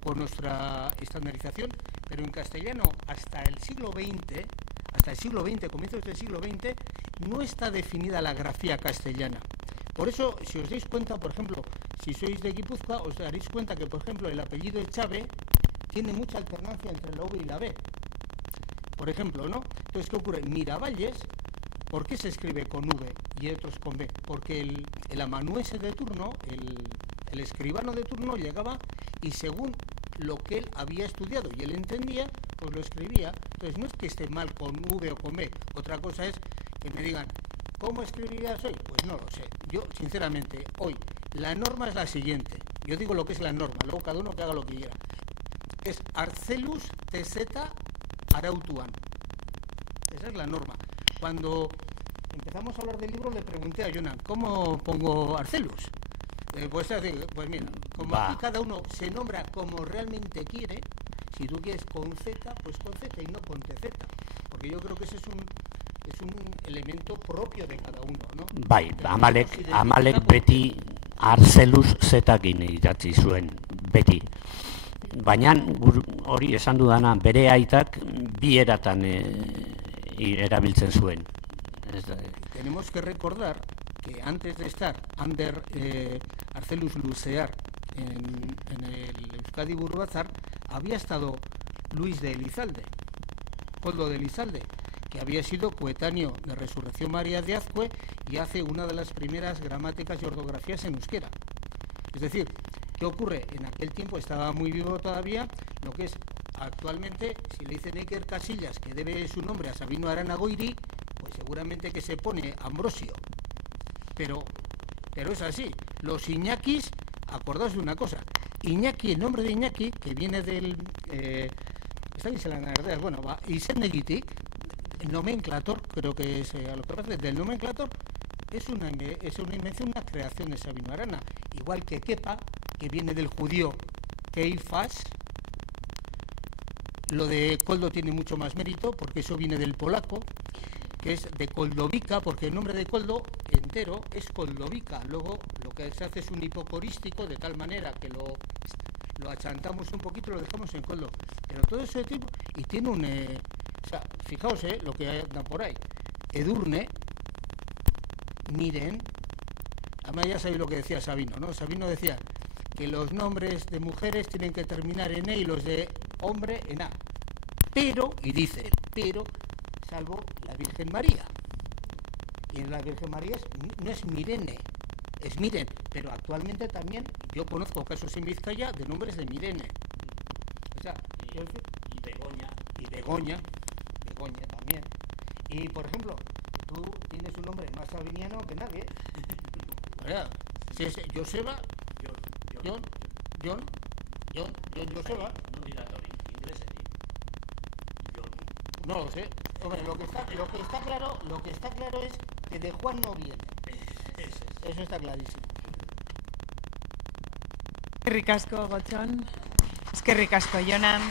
por nuestra estandarización, pero en castellano hasta el siglo XX, comienzos del siglo XX, no está definida la grafía castellana. Por eso, si os dais cuenta, por ejemplo, si sois de Guipúzcoa, os daréis cuenta que, por ejemplo, el apellido Echave tiene mucha alternancia entre la V y la B. Por ejemplo, ¿no? Entonces, ¿qué ocurre? Miravalles, ¿por qué se escribe con V y otros con B? Porque el amanuense de turno, el escribano de turno llegaba y según lo que él había estudiado y él entendía, pues lo escribía. Entonces, no es que esté mal con V o con B. Otra cosa es que me digan, ¿cómo escribirías hoy? Pues no lo sé. Yo, sinceramente, hoy, la norma es la siguiente. Yo digo lo que es la norma, luego cada uno que haga lo que quiera. Es Arcelus TZ Arautuan. Esa es la norma. Cuando empezamos a hablar del libro, le pregunté a Jonan, ¿cómo pongo Arcelus? Pues mira, como aquí cada uno se nombra como realmente quiere, Si tú quieres con Z, pues con Z y no con TZ. Porque yo creo que ese es un elemento propio de cada uno, ¿no? Bai, Amalek beti Arzeluz zetakin idatzi zuen, beti. Baina hori esan dudana bere aitak bi eratan erabiltzen zuen. Tenemos que recordar que antes de estar Ander Arzeluz Lucear en el Euskadi Burbatzar, había estado Luis de Elizalde, Koldo de Elizalde, que había sido coetáneo de Resurrección María de Azcue y hace una de las primeras gramáticas y ortografías en euskera. Es decir, ¿qué ocurre? En aquel tiempo estaba muy vivo todavía lo que es actualmente, si le dicen Iker Casillas, que debe su nombre a Sabino Arana Goiri, pues seguramente que se pone Ambrosio. Pero es así. Los Iñakis, acordaos de una cosa. Iñaki, el nombre de Iñaki, que viene del... está bien, se la nardeas, bueno, va, Izenegitik, el nomenclator, creo que es a lo que parece, del nomenclator, es una invención, una creación de Sabino Arana. Igual que Kepa, que viene del judío Keifas. Lo de Koldo tiene mucho más mérito, porque eso viene del polaco, que es de Koldovica, porque el nombre de Koldo entero es Koldovica. Luego lo que se hace es un hipocorístico, de tal manera que lo achantamos un poquito y lo dejamos en Koldo. Pero todo ese tipo, y tiene un... o sea, fijaos lo que anda por ahí. Edurne, miren, además ya sabéis lo que decía Sabino, ¿no? Sabino decía que los nombres de mujeres tienen que terminar en E y los de hombre en A. Pero, y dice él, pero, salvo la Virgen María. Y en la Virgen María no es Mirene, es Miren, pero actualmente también yo conozco casos en Vizcaya de nombres de Mirene. O sea, y Begoña también. Y por ejemplo, tú tienes un nombre más sabiniano que nadie. ¿Verdad? Si es Joseba, John, Joseba. No lo sé. Hombre, lo que está claro es que de Juan no viene. Eso está clarísimo. Eskerrik asko, Gotxon. Eskerrik asko, Jonan.